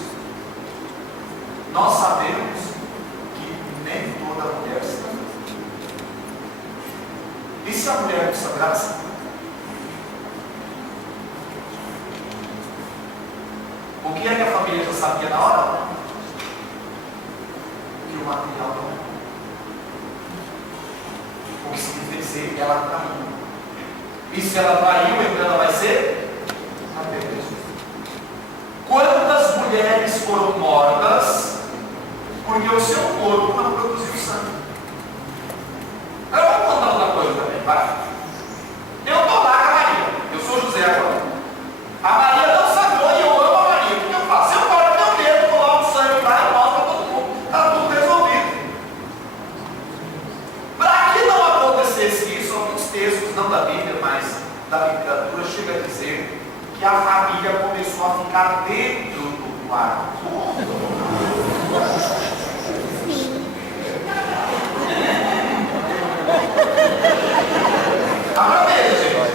nós sabemos que nem toda mulher se casa. E se a mulher não se graça? O que é que a família já sabia na hora? Que o material não é bom. O que significa dizer que ela traiu. E se ela traiu, então ela vai ser apedrejada. Quantas mulheres foram mortas porque o seu corpo não produziu sangue? Eu vou contar outra coisa também, vai. Eu estou lá com a Maria. Eu sou José agora. A Maria não sangrou e eu amo a Maria. O que eu faço? Eu corto meu dedo, coloco sangue lá e mostro para todo mundo. Está tudo resolvido. Para que não acontecesse isso, alguns textos, não da Bíblia, mas da literatura, chega a dizer que a família começou a ficar dentro do quarto. Agora veja, gente.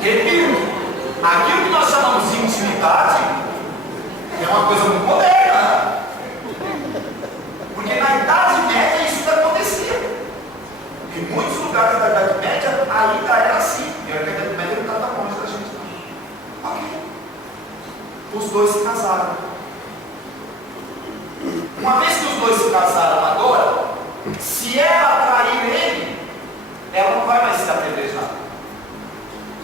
Repito, aquilo que nós chamamos de intimidade é uma coisa muito moderna. Porque na Idade Média isso ainda acontecia. Em muitos lugares da Idade Média ainda era assim. dois se casaram. Uma vez que os dois se casaram agora, se ela trair ele, ela não vai mais ser apedrejada.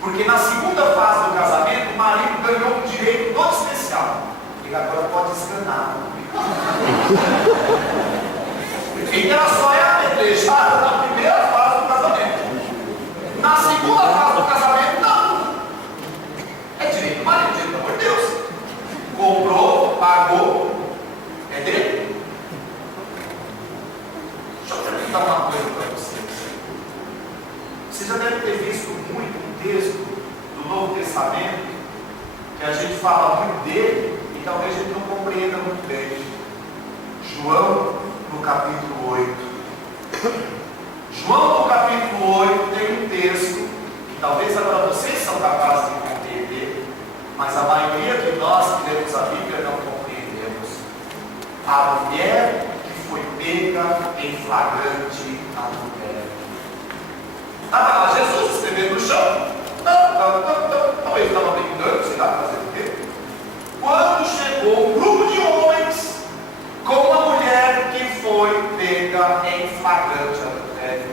Porque na segunda fase do casamento, o marido ganhou um direito todo especial. Ele agora pode esganar. Então ela só é apedrejada na primeira fase do casamento. Na segunda fase do casamento, não. É direito do marido, direito, pelo amor de Deus. Comprou, pagou, é dele. Deixa eu perguntar uma coisa para vocês. Você já deve ter visto muito um texto do Novo Testamento que a gente fala muito dele e talvez a gente não compreenda muito bem. João, no capítulo 8. João, no capítulo 8, tem um texto que talvez agora vocês são capazes de compreender, mas a maioria de nós que lemos a Bíblia não compreendemos. A mulher que foi pega em flagrante adultério. Estava lá Jesus escrevendo no chão. Talvez estava brincando, sei lá, fazendo o quê? Quando chegou um grupo de homens com uma mulher que foi pega em flagrante adultério.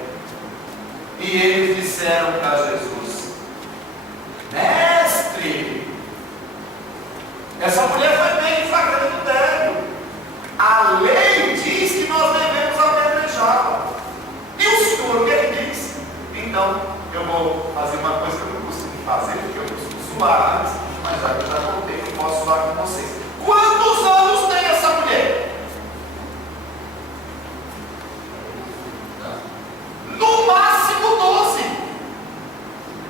E eles disseram para Jesus: Mestre, essa mulher foi pega em flagrante adultério. A lei diz que nós devemos apedrejá-la. E o senhor o que ele diz? Então, eu vou fazer uma coisa que eu não costumo fazer, porque eu costumo zoar antes, mas já que eu já voltei, eu posso zoar com vocês. Quantos anos tem essa mulher? No máximo 12.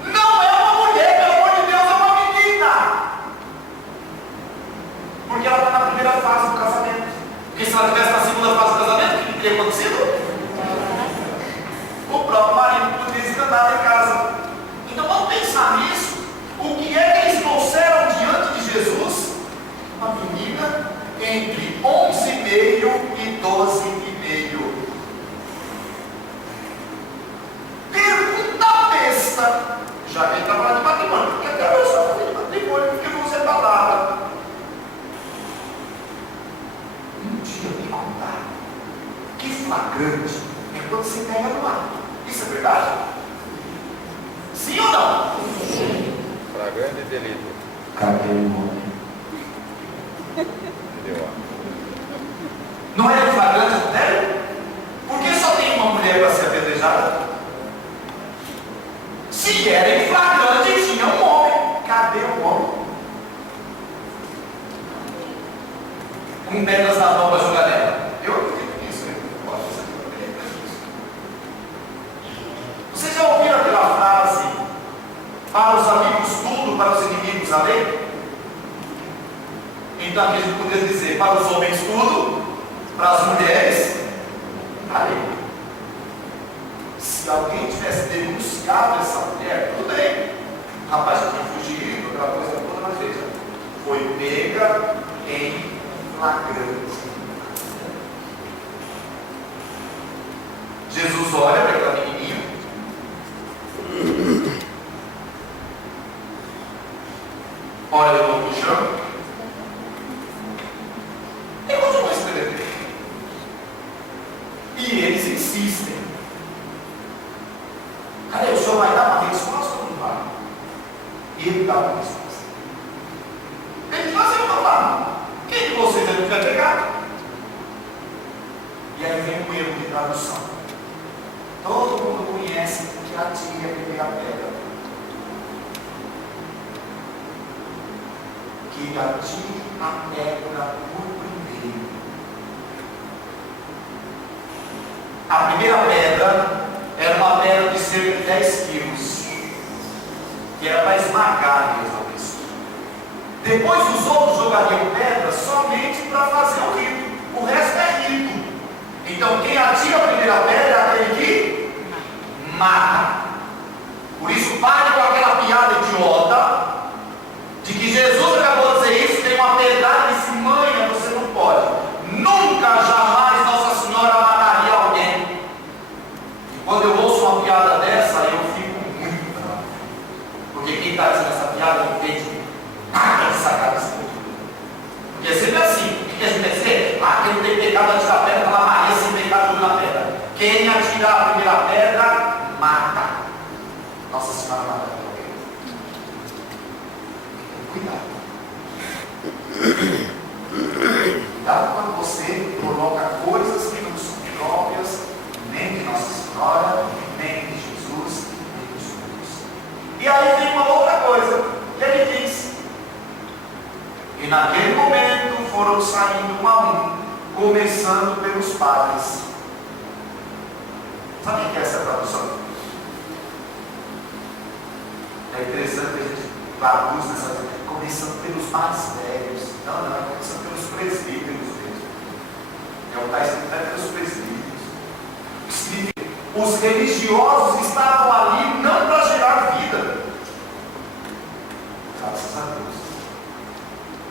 Não é uma mulher, pelo amor de Deus, é uma menina. Porque ela está na primeira fase do casamento. Porque se ela estivesse na segunda fase do casamento, o que teria acontecido? O próprio marido poderia escandar em casa. Então vamos pensar nisso. O que é que eles trouxeram diante de Jesus? Uma menina entre 11,5 e 12,5. Pergunta besta. Já que ele está falando de matrimônio, porque até eu só falei de matrimônio, porque você é balada. Um dia me contaram que flagrante é quando você pega no ato. Isso é verdade? Sim ou não? Sim. Flagrante delito. Cadê o nome? Entendeu? Não é flagrante adultério? Por que só tem uma mulher para ser apedrejada? Se era em flagrante, tinha um homem. Cadê o homem? Com pedras na mão para jogar nela. Eu acredito nisso, hein? Vocês já ouviram aquela frase: para os amigos tudo, para os inimigos a lei? Então aqui a gente poderia dizer: para os homens tudo, para as mulheres a lei. Se alguém tivesse denunciado essa mulher, tudo bem. O rapaz já tinha fugido, aquela coisa toda, mas veja, foi pega em flagrante. Jesus olha para aquela menininha. Olha de novo no chão. E continua escrevendo. E eles insistem. Cadê? O senhor vai dar uma resposta ou não vai? Ele dá uma resposta. Ele faz eu falar. Quem de vocês é que vai pegar? E aí vem um erro de tradução. Todo mundo conhece que atire a primeira pedra. Que atire a pedra por primeiro. A primeira pedra era uma pedra de cerca de 10 quilos, que era para esmagar mesmo a pessoa. Depois os outros jogariam pedras somente para fazer o rito. O resto é rito. Então quem atira a primeira pedra é aquele que mata. Por isso pare com aquela piada idiota de que Jesus acabou de dizer isso, tem uma pedrada e se manha, você não pode. Nunca, jamais Nossa Senhora mataria alguém. E quando eu ouço uma piada dessa, eu fico muito bravo. Porque quem está dizendo essa piada não entende nada de sacar desse mundo. próxima armada de alguém. Cuidado. Cuidado quando você coloca coisas que não são próprias, nem de Nossa Senhora, nem de Jesus, nem dos outros. E aí vem uma outra coisa. E ele diz: e naquele momento foram saindo um a um, começando pelos padres. Sabe o que é essa tradução? É interessante que a gente traduz nessa, começando pelos mais velhos. Não, é começando pelos presbíteros mesmo. É o que está escrito, é pelos presbíteros. Significa, os religiosos estavam ali não para gerar vida. Graças a Deus.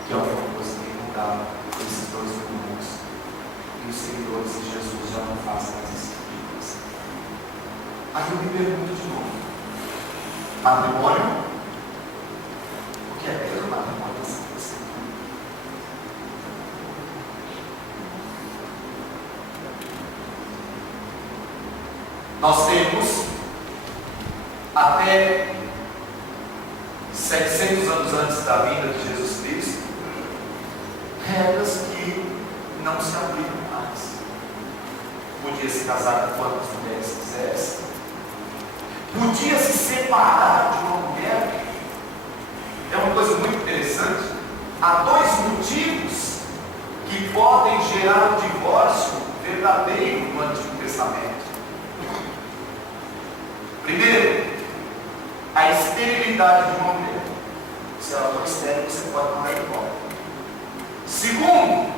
Que é uma coisa que mudava esses dois mundos. E os seguidores de Jesus já não fazem mais esse tipo de coisa. Aí eu me pergunto de novo: matrimônio? O que é mesmo matrimônio? Nós temos até 700 anos antes da vinda de Jesus Cristo regras que não se aplicam mais. Podia se casar com quantas mulheres quisesse, podia se separar de uma mulher. É uma coisa muito interessante. Há dois motivos que podem gerar um divórcio verdadeiro no Antigo Testamento. Primeiro, a esterilidade de uma mulher. Se ela for estéril, você pode mandar embora. Segundo,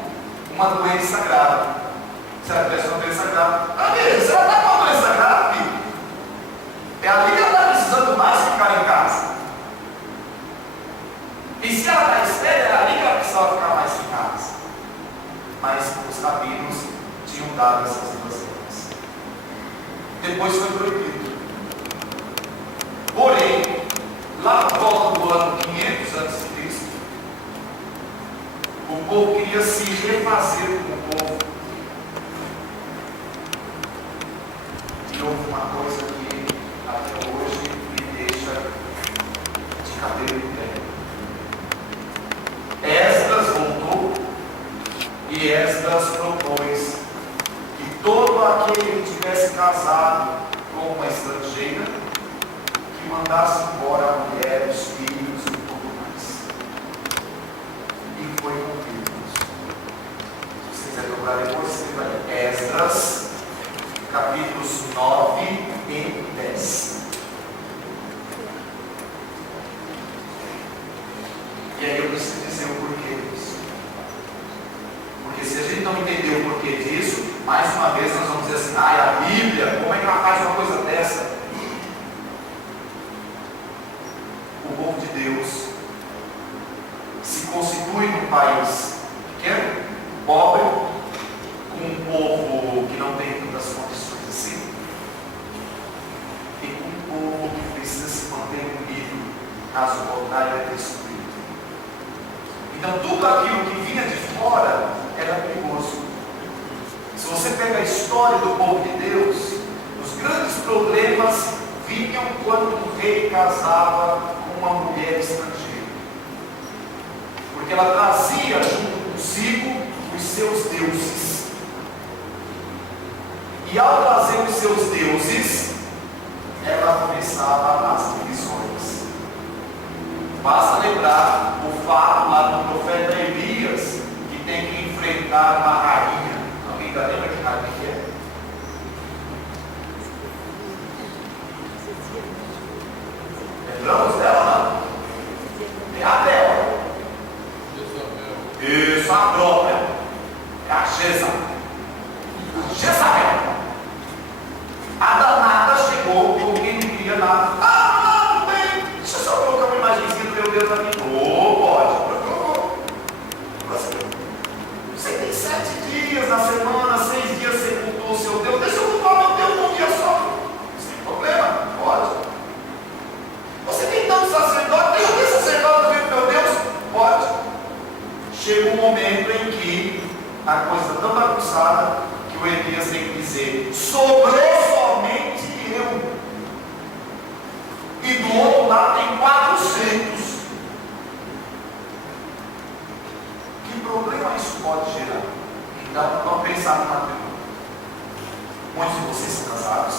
uma doença grave. Se ela tivesse uma doença grave, se ela está com uma doença grave, é ali que ela está precisando mais ficar em casa. E se ela está estéril, é ali que ela precisava ficar mais em casa. Mas os rabinos tinham dado essas duas regras. Depois foi proibido. Porém, lá por volta do ano 500 a.C., o povo queria se refazer com o povo. E houve uma coisa que até hoje me deixa de cabelo em pé. Esdras voltou e Esdras propôs que todo aquele que tivesse casado com uma estrangeira, que mandasse embora a mulher, os filhos e tudo mais. E foi cumprido. Se você quiser procurar depois, você vai. Esdras, capítulos 9 e 10. E aí eu preciso dizer o porquê disso. Porque se a gente não entender o porquê disso, mais uma vez nós vamos dizer assim: é a Bíblia, como é que ela faz uma coisa dessa? O povo de Deus se constitui num país pequeno, pobre, com um povo que não tem tantas condições assim, e com um povo que precisa se manter unido, caso contrário é destruído. Então tudo aquilo que vinha de fora era perigoso. Se você pega a história do povo de Deus, os grandes problemas vinham quando o rei casava com uma mulher estrangeira, porque ela trazia junto consigo os seus deuses, e ao trazer os seus deuses, ela começava as divisões. Basta lembrar o fato lá do profeta Elias, que tem que enfrentar uma rainha. Alguém ainda lembra que rainha que é? Lembramos dela, não? É a dela. Isso, a própria. É a Jezabel. A danada chegou com quem não queria nada. Não tem. Deixa eu só colocar uma imagenzinha do meu Deus aqui. Pode. Você tem 7 dias na semana, 6 dias você cultua o seu Deus. Deixa eu cultuar meu Deus num dia só. Sem problema, pode. Você tem tanto sacerdote, deixa eu ter sacerdote do meu Deus? Pode. Chega um momento em que a coisa está tão bagunçada que o Elias tem que dizer: sobrou somente eu. e do outro lado tem 400. Que problema isso pode gerar? Então, vamos pensar no matrimônio. Muitos de vocês são casados,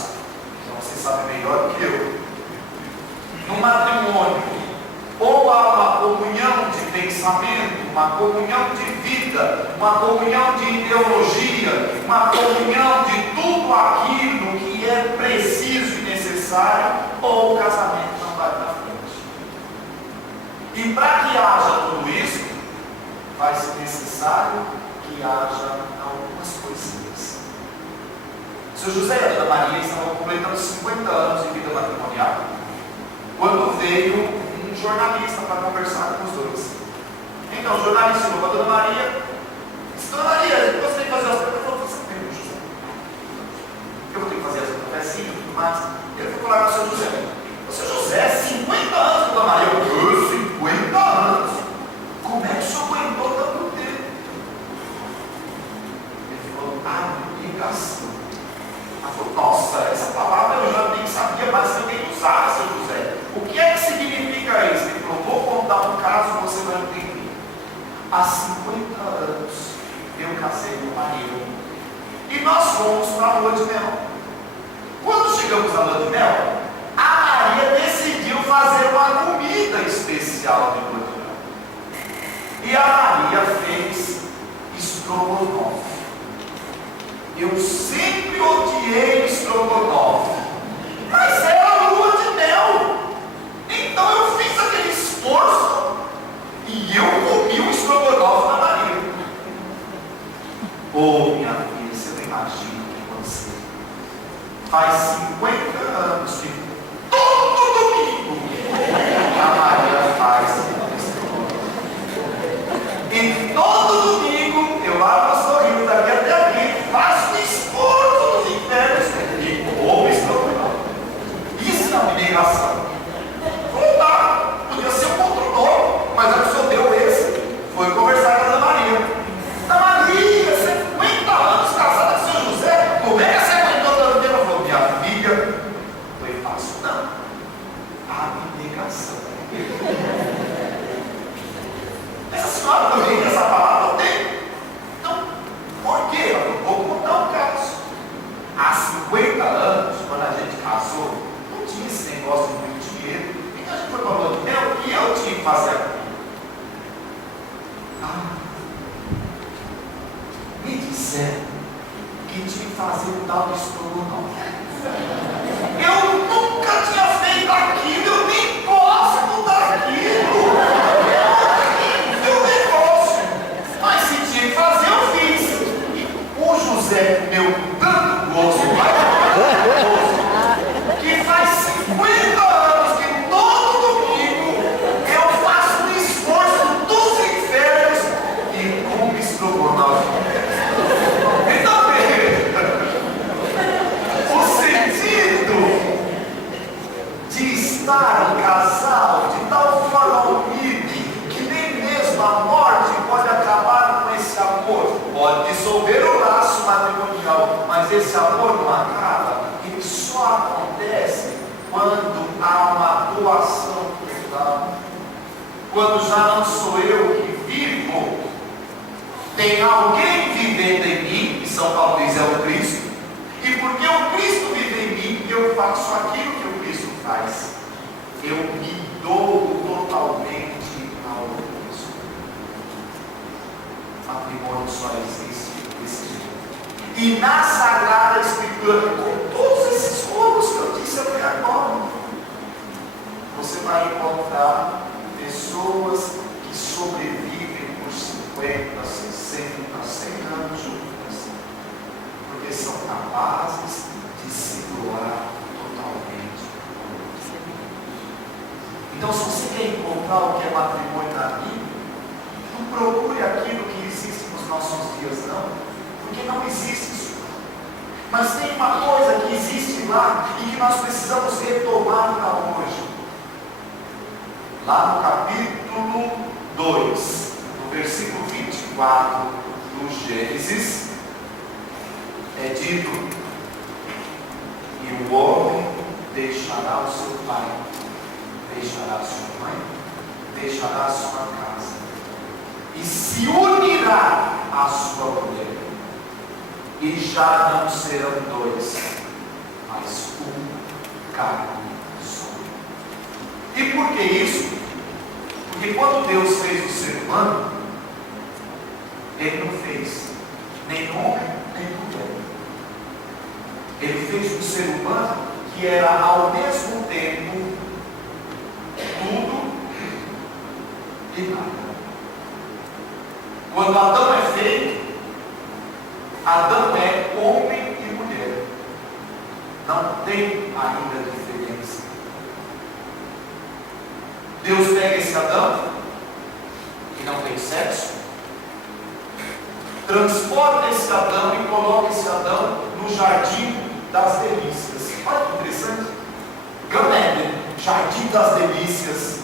então vocês sabem melhor do que eu. No matrimônio, ou há uma comunhão de pensamento, uma comunhão de vida, uma comunhão de ideologia, uma comunhão de tudo aquilo que é preciso e necessário, ou o casamento não vai para frente. E para que haja tudo isso, vai ser necessário que haja algumas coisinhas. O Sr. José e a Dona Maria estavam completando 50 anos de vida matrimonial, quando veio um jornalista para conversar com os dois. Então o jornalista chegou para a Dona Maria, disse: Dona Maria, você tem que fazer as perguntas? Ele falou: você tem, José. Eu vou ter que fazer as profecias e tudo mais. Ele foi falar com o Sr. José. O Sr. José, 50 anos com a Dona Maria. Eu, 50 anos? Como é que o senhor aguentou tanto tempo? Ele falou: abnegação. Ela falou: nossa, essa palavra eu já nem sabia, mas eu tenho que usar, Sr. José. O que é que significa isso? Ele falou: vou contar um caso, você vai entender. Há 50 anos eu casei com o marido e nós fomos para a lua de mel. Quando chegamos à lua de mel, a Maria decidiu fazer uma comida especial de lua de mel. E a Maria fez estrogonofe. Eu sempre odiei estrogonofe, mas era lua de mel. Então eu fiz aquele esforço e eu comi o estrogonofe da Maria. Oh, minha filha, você não imagina que você faz 50 anos que todo domingo a Maria faz estrogonofe. E todo domingo eu abro o sorriso daqui até aqui, faço o esforço dos infernos e como estrogonofe. Isso é uma abnegação. Não dá, podia ser um outro nome, mas a pessoa deu esse. Foi conversar com a Dona Maria. Dona Maria, 50 anos casada com o Sr. José, como é que você aguentou tanto tempo? Ela falou: minha filha, foi fácil. Não, abnegação. Essa senhora também tem essa palavra? Tem. Então, por quê? Eu vou contar um caso. Há 50 anos, quando a gente casou, não tinha esse negócio de muito dinheiro. Então a gente foi para a lua de mel e eu tinha que fazer aquilo. Me disseram que tinha que fazer um tal de estrogonofe. Eu nunca tinha feito aquilo, eu nem gosto daquilo. Meu negócio. Mas se tinha que fazer, eu fiz. O José comeu tanto gosto, que faz 50 anos que todo domingo eu faço um esforço dos infernos e como estrogonofe. Então veja, o sentido de estar em casal de tal forma unido que nem mesmo a morte pode acabar com esse amor. Pode dissolver o laço matrimonial, mas esse amor não acaba. Ele só acontece quando há uma doação total. Quando já não sou eu que vivo, tem alguém vivendo em mim, e São Paulo diz: é o Cristo. E porque o Cristo vive em mim, eu faço aquilo que o Cristo faz. Eu me dou totalmente ao Cristo. Matrimônio só existe desse jeito. E na Sagrada Escritura, com todos esses rumos que eu disse até agora, você vai encontrar pessoas que sobrevivem por 50, 60, 100 anos juntas, porque são capazes de se doar totalmente. Então, se você quer encontrar o que é matrimônio na Bíblia, não procure aquilo que existe nos nossos dias, não, porque não existe isso. Mas tem uma coisa que existe lá e que nós precisamos retomar para hoje. Lá no capítulo 2, no versículo 24 do Gênesis, é dito: e o homem deixará o seu pai deixará sua mãe, deixará sua casa, e se unirá à sua mulher, e já não serão dois, mas uma carne só. E por que isso? Porque quando Deus fez o ser humano, Ele não fez nem homem, nem mulher. Ele fez um ser humano que era ao mesmo tempo tudo e nada. Quando Adão é feito, Adão é homem e mulher. Não tem ainda diferença. Deus pega esse Adão, que não tem sexo, transporta esse Adão e coloca esse Adão no jardim das delícias. Olha que interessante. Gan Eden, jardim das delícias.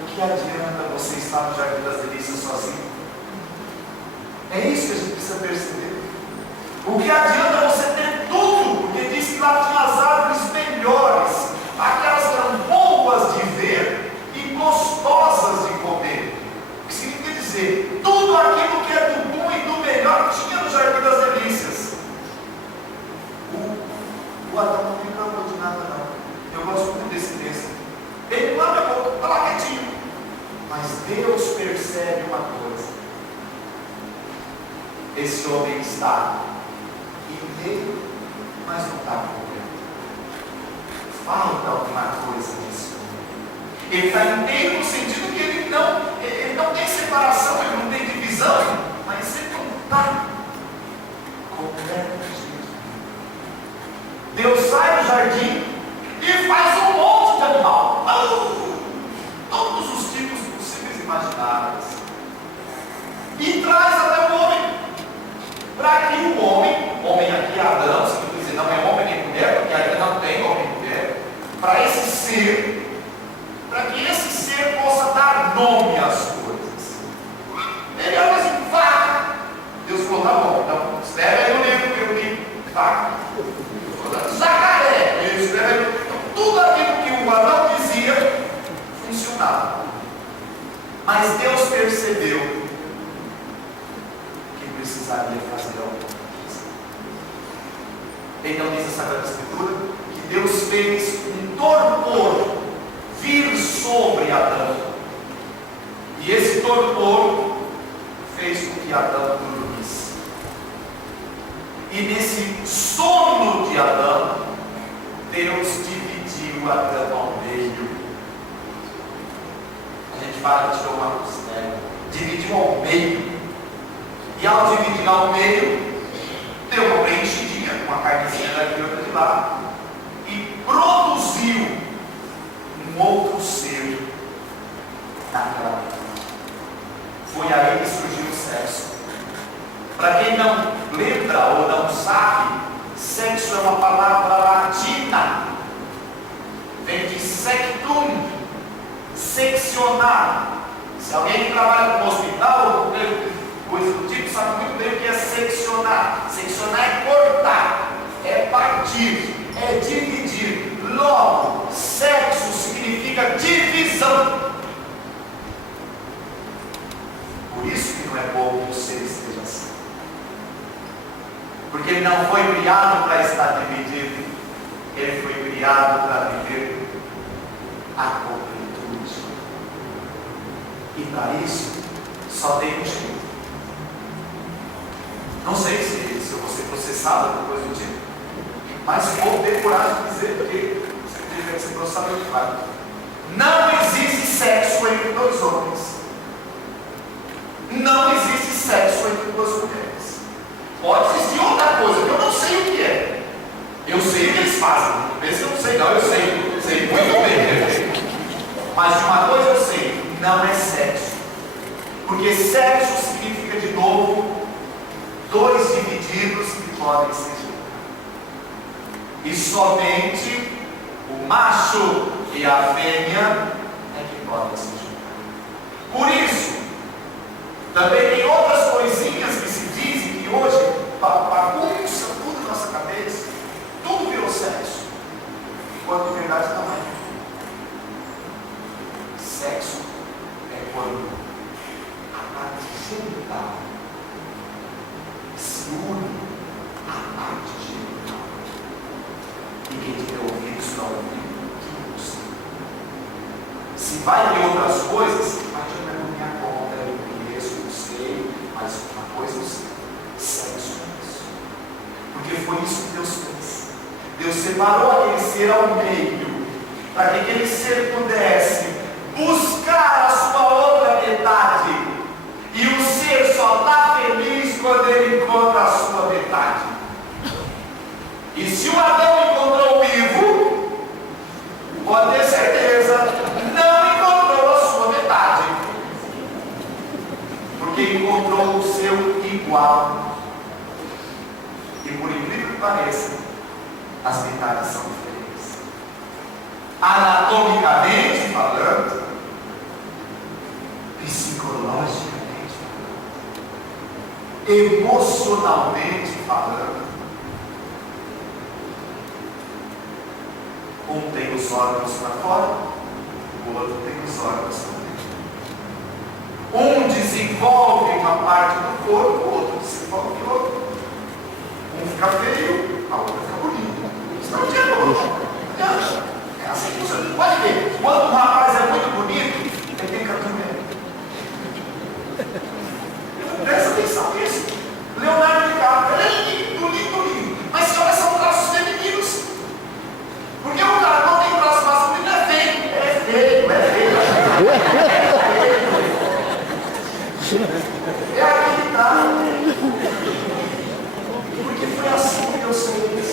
O que adianta você estar no jardim das delícias sozinho? É isso que a gente precisa perceber. O que adianta você ter tudo? Porque diz que lá tinha as árvores melhores, aquelas que eram boas de ver e gostosas de comer. O que significa dizer, tudo aquilo que é do bom e do melhor tinha no jardim das delícias. O Adão não reclamou de nada, não. Eu gosto muito desse texto. Ele lá está lá quietinho. Mas Deus percebe uma coisa. Esse homem está inteiro, mas não está completo. Falta alguma coisa nesse homem. Ele está inteiro no sentido que ele não tem separação, ele não tem divisão, mas ele não está completo. Deus sai do jardim e faz um monte de animal. Todos os tipos possíveis e imagináveis. E traz até o homem. Para que o homem aqui Adão, significa dizer, não é homem nem mulher, porque ainda não tem homem e mulher, para esse ser, para que esse ser possa dar nome às coisas. Ele olha assim, vaca. Deus falou, tá bom, então escreve aí no livro que eu li, vaca. Jacaré, ele escreve aí. Então, tudo aquilo que o Adão dizia funcionava. Mas Deus percebeu que precisaria fazer alguma coisa. Então diz a Sagrada Escritura que Deus fez um torpor vir sobre Adão. E esse torpor fez com que Adão dormisse. E nesse sono de Adão, Deus dividiu Adão ao meio. A gente fala que tirou uma costela, dividiu ao meio. E ao dividir ao meio, deu uma preenchidinha, uma carnezinha daqui e outra de lá, e produziu um outro ser naquela terra. Foi aí que surgiu o sexo. Para quem não lembra ou não sabe, sexo é uma palavra latina, vem de sectum, seccionar. Se alguém que trabalha no hospital ou coisa do tipo, sabe muito bem o que é seccionar. Seccionar é cortar, é partir, é dividir. Logo, sexo significa divisão. Por isso que não é bom que o ser esteja assim. Porque ele não foi criado para estar dividido, ele foi criado para viver a completude. E para isso, só tem um jeito. Não sei se eu vou ser processado ou coisa do tipo, mas vou ter coragem de dizer, porque você deve ser processado muito claro. Não existe sexo entre dois homens. Não existe sexo entre duas mulheres. Pode existir outra coisa que eu não sei o que é. Eu sei o que eles fazem. Vê se eu não sei, não. Eu sei muito bem. Mas de uma coisa eu sei: não é sexo. Porque sexo significa, de novo, dois divididos que podem se juntar. E somente o macho e a fêmea é que podem se juntar. Por isso, também tem outras coisinhas que se dizem que hoje bagunça tudo na nossa cabeça, tudo virou sexo, enquanto em verdade não é. Sexo é quando a parte genital se une à parte genital. E quem tiver ouvido está ouvindo que você. Se vai ter outras coisas, mas já não é minha conta, eu conheço, eu sei, mas uma coisa eu sei: sexo é isso. Porque foi isso que Deus fez. Deus separou aquele ser ao meio, para que aquele ser pudesse buscar a sua outra metade. E o ser só está feliz quando ele encontra a sua metade. E se o Adão encontrou o Ivo, pode ter certeza, não encontrou a sua metade. Porque encontrou o seu igual. E por incrível que pareça, as metades são diferentes. Anatomicamente falando, psicologicamente falando, emocionalmente falando, um tem os órgãos para fora, o outro tem os órgãos para dentro. Um desenvolve uma parte do corpo, o outro desenvolve outra. Um fica feio, a outra fica bonita. Isso não tinha como. É assim que funciona. Pode ver, quando um rapaz é muito bonito, ele tem cabelo. Presta atenção nisso. Leonardo DiCaprio, ele é lindo, lindo, lindo. Mas se olha, são traços femininos. Porque o cara não tem traço masculino, é feio. É feio, é feio. É aquele que tá. Porque foi assim que Deus fez.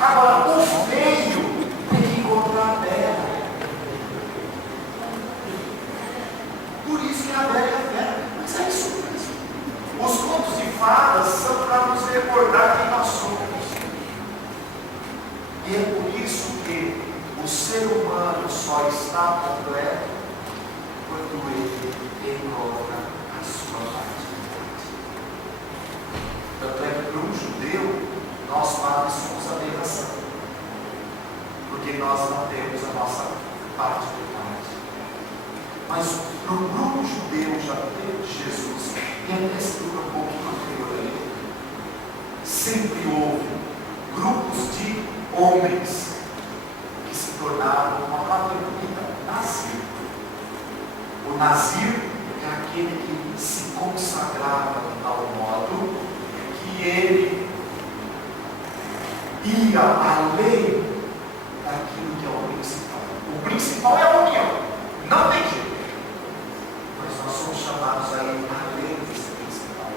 Agora, o feio tem que encontrar a bela. Por isso que a bela é a bela. Mas é isso mesmo. Os contos de fadas são para nos recordar quem nós somos. E é por isso que o ser humano só está completo quando ele encontra a sua parte. Tanto é que para um judeu, nós padres somos a aberração, porque nós não temos a nossa parte de parte. Mas para o grupo judeu já teve Jesus, e a textura um pouquinho anterior a ele, sempre houve grupos de homens que se tornaram uma palavra bonita, nazir. O nazir é aquele que se consagrava de tal modo que ele ia além daquilo que é o principal. O principal é a união, não tem jeito. Mas nós somos chamados a ir além desse principal.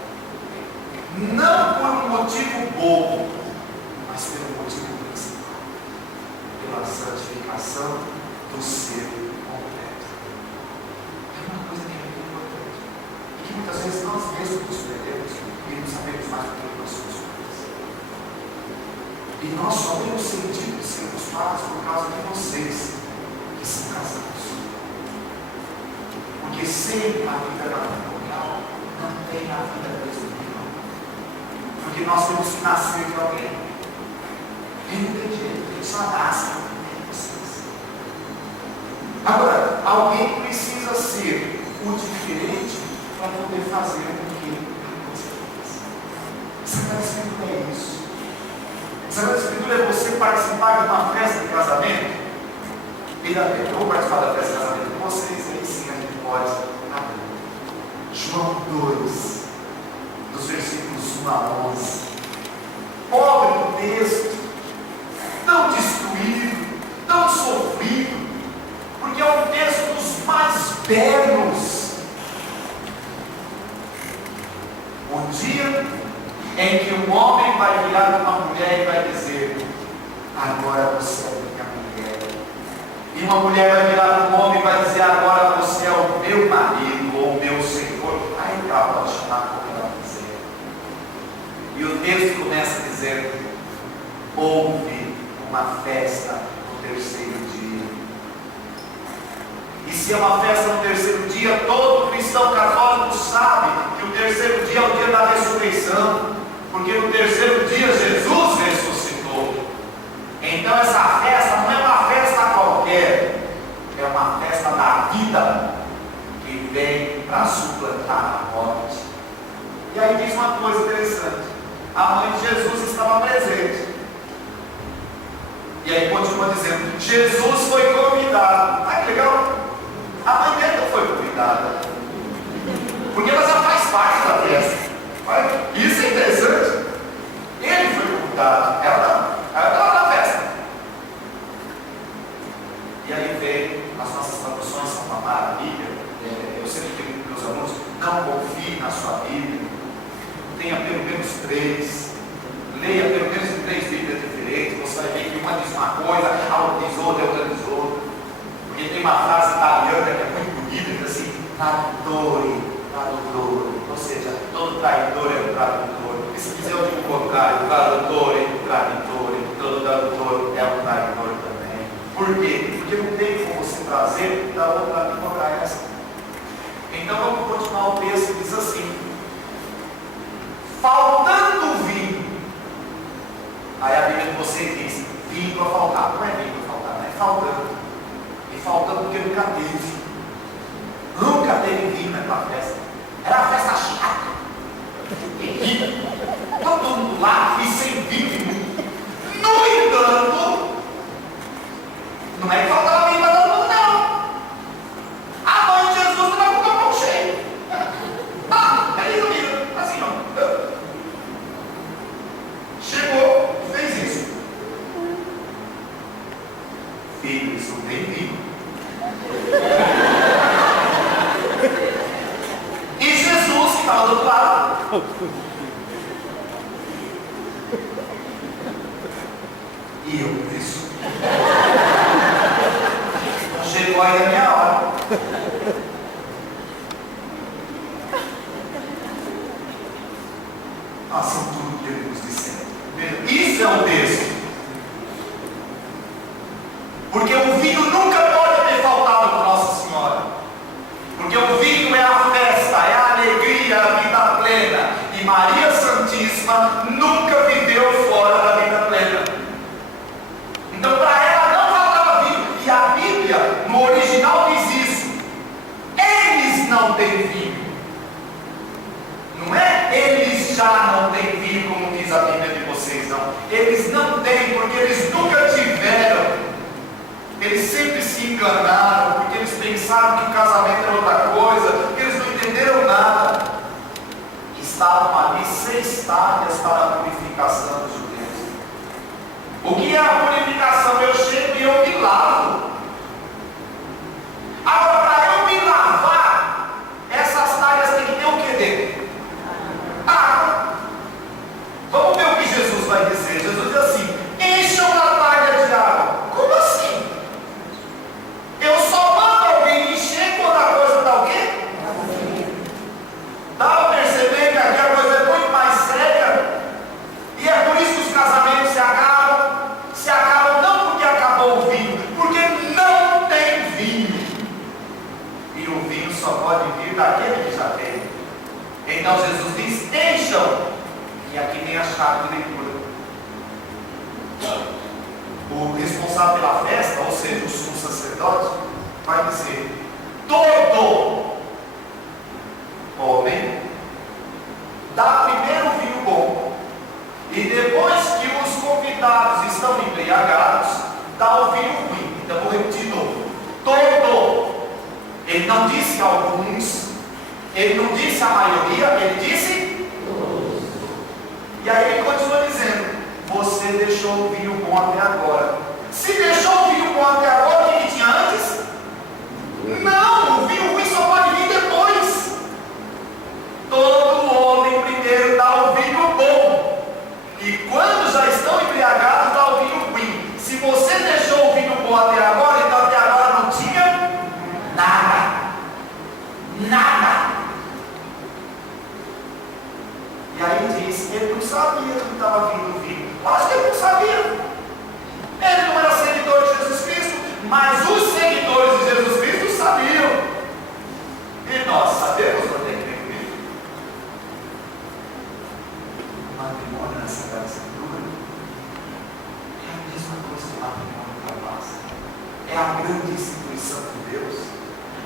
Não por um motivo bobo, mas pelo motivo principal. Pela santificação do ser completo. É uma coisa que é muito importante. E que muitas vezes nós mesmos nos perdemos e não sabemos mais do que nós somos. E nós só temos sentido de sermos padres por causa de vocês, que são casados. Porque sem a vida matrimonial, não tem a vida espiritual. Porque nós temos que nascer de alguém. E não tem jeito, ele só nasce em vocês. Agora, alguém precisa ser o diferente para poder fazer o que você faz. Sagrada Escritura é isso. Sagrada Escritura é você participar de uma festa de casamento. Eu vou participar da festa de casamento com vocês, aí sim a gente pode abrir. João 2, dos versículos 1 a 11. Pobre do texto, tão destruído, tão sofrido, porque é um texto dos mais belos. O dia em que um homem vai virar para uma mulher e vai dizer: agora você é minha mulher. E uma mulher vai virar para um homem e vai dizer: agora você é o meu marido ou o meu senhor. Aí ela pode chamar como ela quiser. E o texto começa dizendo: houve uma festa no terceiro dia. E se é uma festa no terceiro dia, todo cristão católico sabe que o terceiro dia é o dia da ressurreição. Porque no terceiro dia Jesus ressuscitou. Então essa festa não é uma festa qualquer, é uma festa da vida que vem para suplantar a morte. E aí diz uma coisa interessante: a mãe de Jesus estava presente. E aí continua dizendo: Jesus foi convidado. Ah, que legal! A mãe dele não foi convidada, porque ela já faz parte da festa. Isso é interessante. Ele foi convidado, ela estava na festa. E aí vem as nossas traduções, são uma maravilha. Eu sempre digo para os meus alunos: não confie na sua Bíblia, tenha pelo menos 3, leia pelo menos em 3 Bíblias diferentes. Você vai ver que uma diz uma coisa, a outra diz outra, a outra diz outra. Porque tem uma frase italiana que é muito bonita, que diz assim: tradutore, tradutore. Ou seja, todo traidor é um tradutor. E se quiser eu digo o contrário: tradutore, tradutore. Todo tradutor é um traidor também. Por quê? Porque não tem como você trazer da outra língua para essa. Então vamos continuar o texto, diz assim: faltando vinho. Aí a Bíblia de vocês diz: vinho para faltar. Não é vinho para faltar, não é faltando. E faltando porque nunca teve. Nunca teve vinho naquela festa. Era uma festa chata. Terrível. Todo mundo lá e sem vinho. No entanto, não é que faltava vinho para todo mundo, não. A mãe de Jesus estava com o pão cheio. Peraí, comigo. Assim, ó. Chegou, fez isso. Filhos, não tem vinho. E Jesus, que estava do outro lado, e eu por isso. Chegou aí a minha hora. Façam tudo que ele nos disser. Isso é um texto. Porque o vinho nunca pode ter faltado para Nossa Senhora. Porque o vinho é a festa, é a alegria, a vida plena. E Maria Santíssima nunca viveu fora da vida plena. Então para ela não faltava vinho. E a Bíblia, no original, diz isso: eles não têm vinho. Não é eles já não têm vinho, como diz a Bíblia de vocês, não. Eles não têm, porque eles nunca tiveram. Eles sempre se enganaram, porque eles pensaram que o casamento era outra coisa, porque eles não entenderam nada. Estavam ali 6 tábuas para a purificação dos judeus. O que é a purificação? Eu chego e eu me lavo. Agora, para eu me lavar, essas tábuas têm que ter o que dentro? Água. Vamos ver o que Jesus vai dizer. Jesus diz assim: encham a talha de água. Como assim? Eu só mando alguém encher quando a coisa está o quê? Dá para perceber que aqui a coisa é muito mais séria. E é por isso que os casamentos se acabam. Se acabam não porque acabou o vinho, porque não tem vinho. E o vinho só pode vir daquele que já tem. Então Jesus diz: encham. E aqui vem a chave de leitura. O responsável pela festa, ou seja, o sumo sacerdote, vai dizer: todo homem dá primeiro o vinho bom, e depois que os convidados estão embriagados, dá o vinho ruim. Então vou repetir de novo: todo. Ele não disse alguns, ele não disse a maioria, ele disse todos. E aí ele continua dizendo: você deixou o vinho bom até agora. Se deixou o vinho bom até agora, o que tinha antes? Não, o vinho ruim só pode vir depois. Todo homem primeiro dá o vinho bom, e quando já estão embriagados, dá o vinho ruim. Se você deixou o vinho bom até agora, então até agora não tinha nada. Nada. E aí diz: ele não sabia que estava vindo o vinho. Acho que ele não sabia. Ele não era seguidor de Jesus Cristo,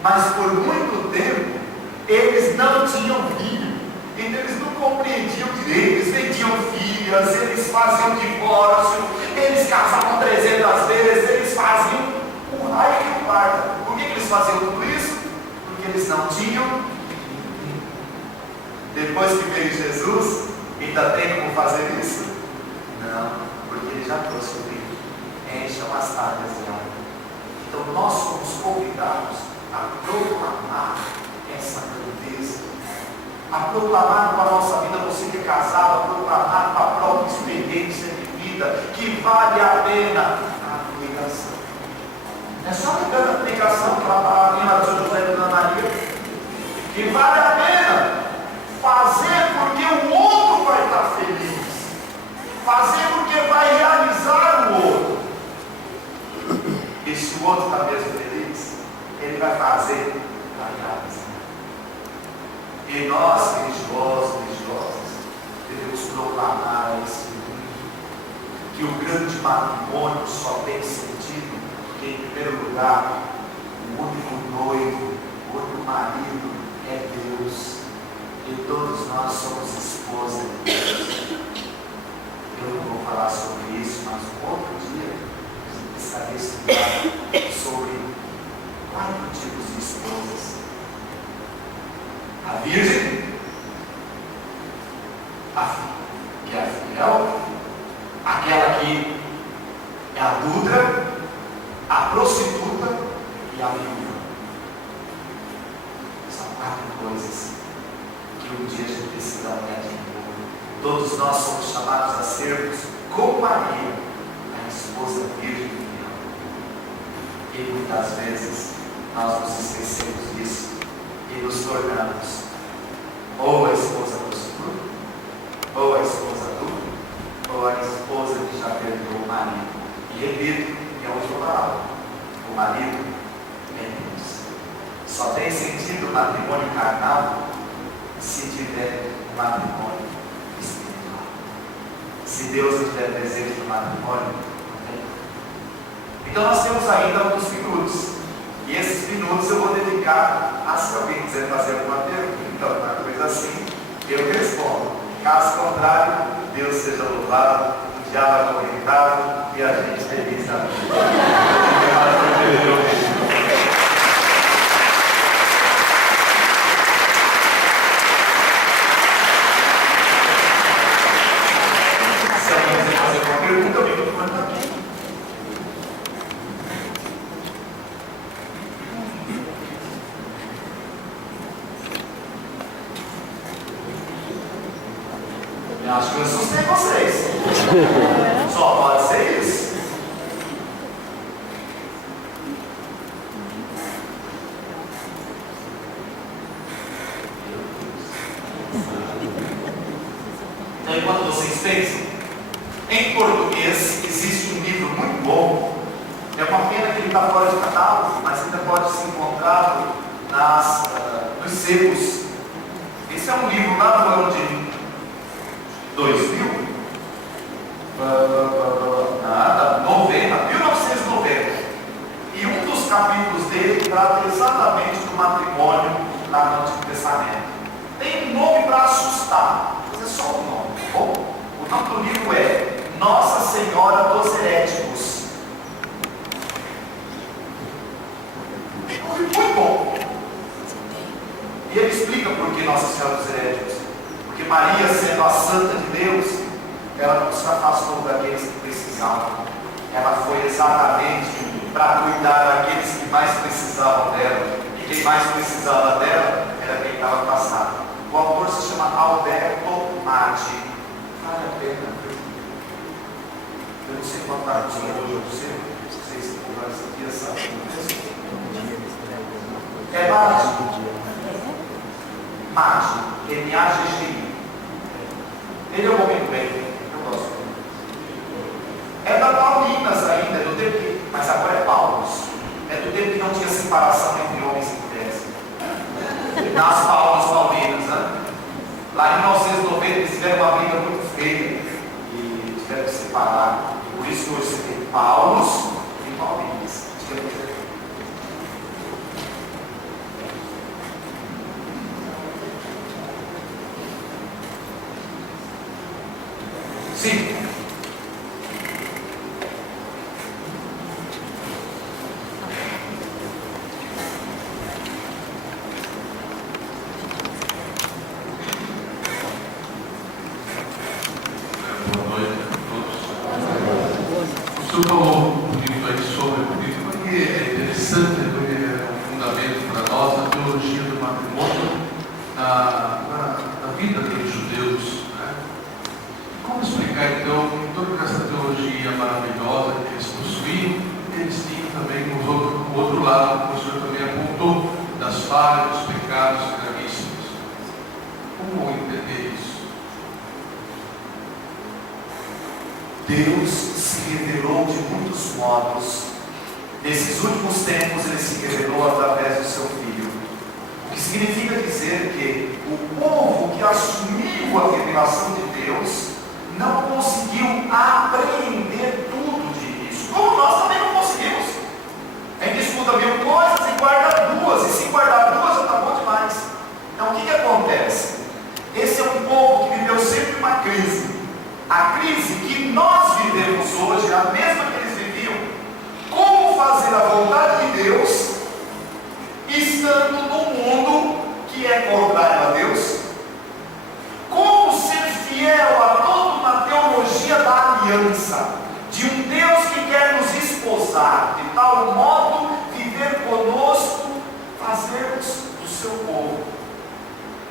Mas por muito tempo, eles não tinham filho. Então eles não compreendiam direito. Eles vendiam filhas, eles faziam divórcio, eles casavam 300 vezes, eles faziam um raio que o parta. Por que eles faziam tudo isso? Porque eles não tinham. Depois que veio Jesus, ainda tem como fazer isso? Não, porque ele já trouxe o filho. Encham as talhas de água. Então nós somos convidados a proclamar essa grandeza, a proclamar para a nossa vida, você que é casado, a proclamar para a própria experiência de vida, que vale a pena a abnegação. É só ligando a abnegação, aquela palavrinha lá de São José e Dona Maria, que vale a pena fazer porque o outro vai estar feliz, fazer porque vai realizar o outro. E se o outro está mesmo feliz, ele vai fazer para realizar. E nós, religiosos, religiosas, devemos proclamar esse mundo que o grande matrimônio só tem sentido porque, em primeiro lugar, o único noivo, o único marido é Deus. E todos nós somos esposa de Deus. Eu não vou falar sobre isso, mas um outro dia estarei estudando sobre 4 tipos de esposas. A virgem, que é a fiel, aquela que é a adúltera, a prostituta e a viúva. São 4 coisas que um dia a gente precisa olhar de novo. Todos nós somos chamados a sermos, como Maria, a esposa virgem de Deus. E muitas vezes nós nos esquecemos disso e nos tornamos ou a esposa prostituta, ou a esposa adulta, ou a esposa que já perdeu o marido. E repito, é outra palavra: o marido é Deus. Só tem sentido o matrimônio carnal se tiver um matrimônio espiritual. Se Deus não tiver desejo no matrimônio, não tem. Então nós temos ainda alguns minutos. E esses minutos eu vou dedicar a se alguém quiser fazer alguma pergunta, alguma coisa assim, eu respondo. Caso contrário, Deus seja louvado, o diabo acorrentado e a gente feliz na vida. Acho que eu assustei vocês. Só pode ser isso. Então, enquanto vocês pensam, em português existe um livro muito bom. É uma pena que ele está fora de catálogo, mas ainda pode ser encontrado nos sebos. Esse é um livro lá do ano de 2000, 1990. E um dos capítulos dele trata exatamente do matrimônio lá no Antigo Testamento. Tem um nome para assustar, mas é só o nome, tá bom? O nome do livro é Nossa Senhora dos Heréticos. É um livro muito bom. E ele explica por que Nossa Senhora dos Heréticos. Porque Maria, sendo a santa de Deus, ela não se afastou daqueles que precisavam. Ela foi exatamente para cuidar daqueles que mais precisavam dela. E quem mais precisava dela era quem estava passado. O autor se chama Alberto Maggi. Vale a pena, viu? Eu não sei quanto está hoje eu não sei. Vocês que compraram isso aqui, essa é barato. Maggi, M-A-G-G-I. Ele é um homem do bem, eu gosto dele. É da Paulinas ainda, do tempo que, mas agora é Paulos. É do tempo que não tinha separação entre homens e mulheres. Nas Paulinas, né? Lá em 1990 eles tiveram uma briga muito feia e tiveram que separar. E por isso hoje você tem Paulos e Paulinas. pastor também apontou, das falhas, dos pecados gravíssimos. Como entender isso? Deus se revelou de muitos modos. Nesses últimos tempos Ele se revelou através do seu Filho. O que significa dizer que o povo que assumiu a revelação de Deus não conseguiu apreender tudo de início, como nós também não conseguimos. A gente escuta 1000 coisas e guarda 2, e se guardar 2 já está bom demais. Então o que acontece? Esse é um povo que viveu sempre uma crise. A crise que nós vivemos hoje é a mesma que eles viviam. Como fazer a vontade de Deus estando num mundo que é contrário a Deus? Como ser fiel a toda uma teologia da aliança, de um Deus que quer nos esposar, de tal modo viver conosco, fazermos do seu povo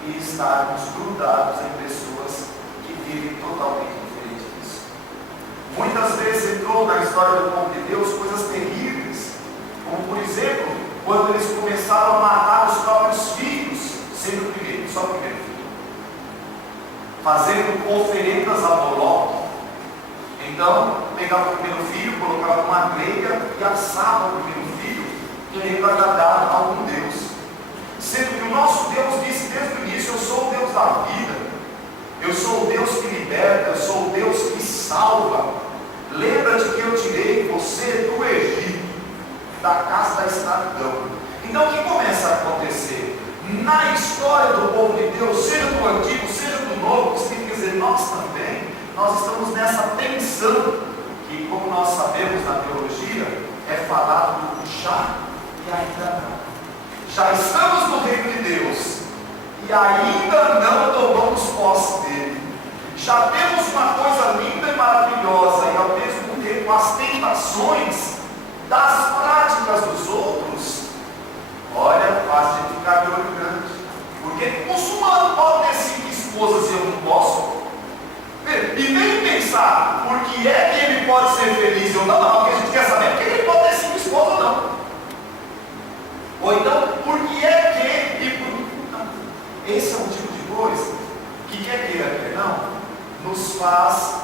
e estarmos grudados em pessoas que vivem totalmente diferente disso. Muitas vezes entrou na história do povo de Deus coisas terríveis, como por exemplo, quando eles começaram a matar os próprios filhos, sendo o primeiro, só o primeiro filho, fazendo oferendas a Moloque. Então, pegava o primeiro filho, colocava numa grelha e assava o primeiro filho, querendo agradar a algum Deus. Sendo que o nosso Deus disse desde o início: eu sou o Deus da vida, eu sou o Deus que liberta, eu sou o Deus que salva. Lembra-te que eu tirei você do Egito, da casa da escravidão. Então o que começa a acontecer? Na história do povo de Deus, seja do Antigo, seja do Novo, que significa dizer nós também, nós estamos nessa tensão, que como nós sabemos na teologia, é falado do já e ainda não. Já estamos no reino de Deus e ainda não tomamos posse dele. Já temos uma coisa linda e maravilhosa e ao mesmo tempo as tentações das práticas dos outros. Olha, faz a gente ficar de olho grande, porque o muçulmano pode ter 5 esposas e eu não posso. E nem pensar por que é que ele pode ser feliz ou não, não, o que a gente quer saber é porque ele pode ter 5 esposas ou não. Ou então, por que é que não. Esse é um tipo de coisa que quer queira, quer não, nos faz,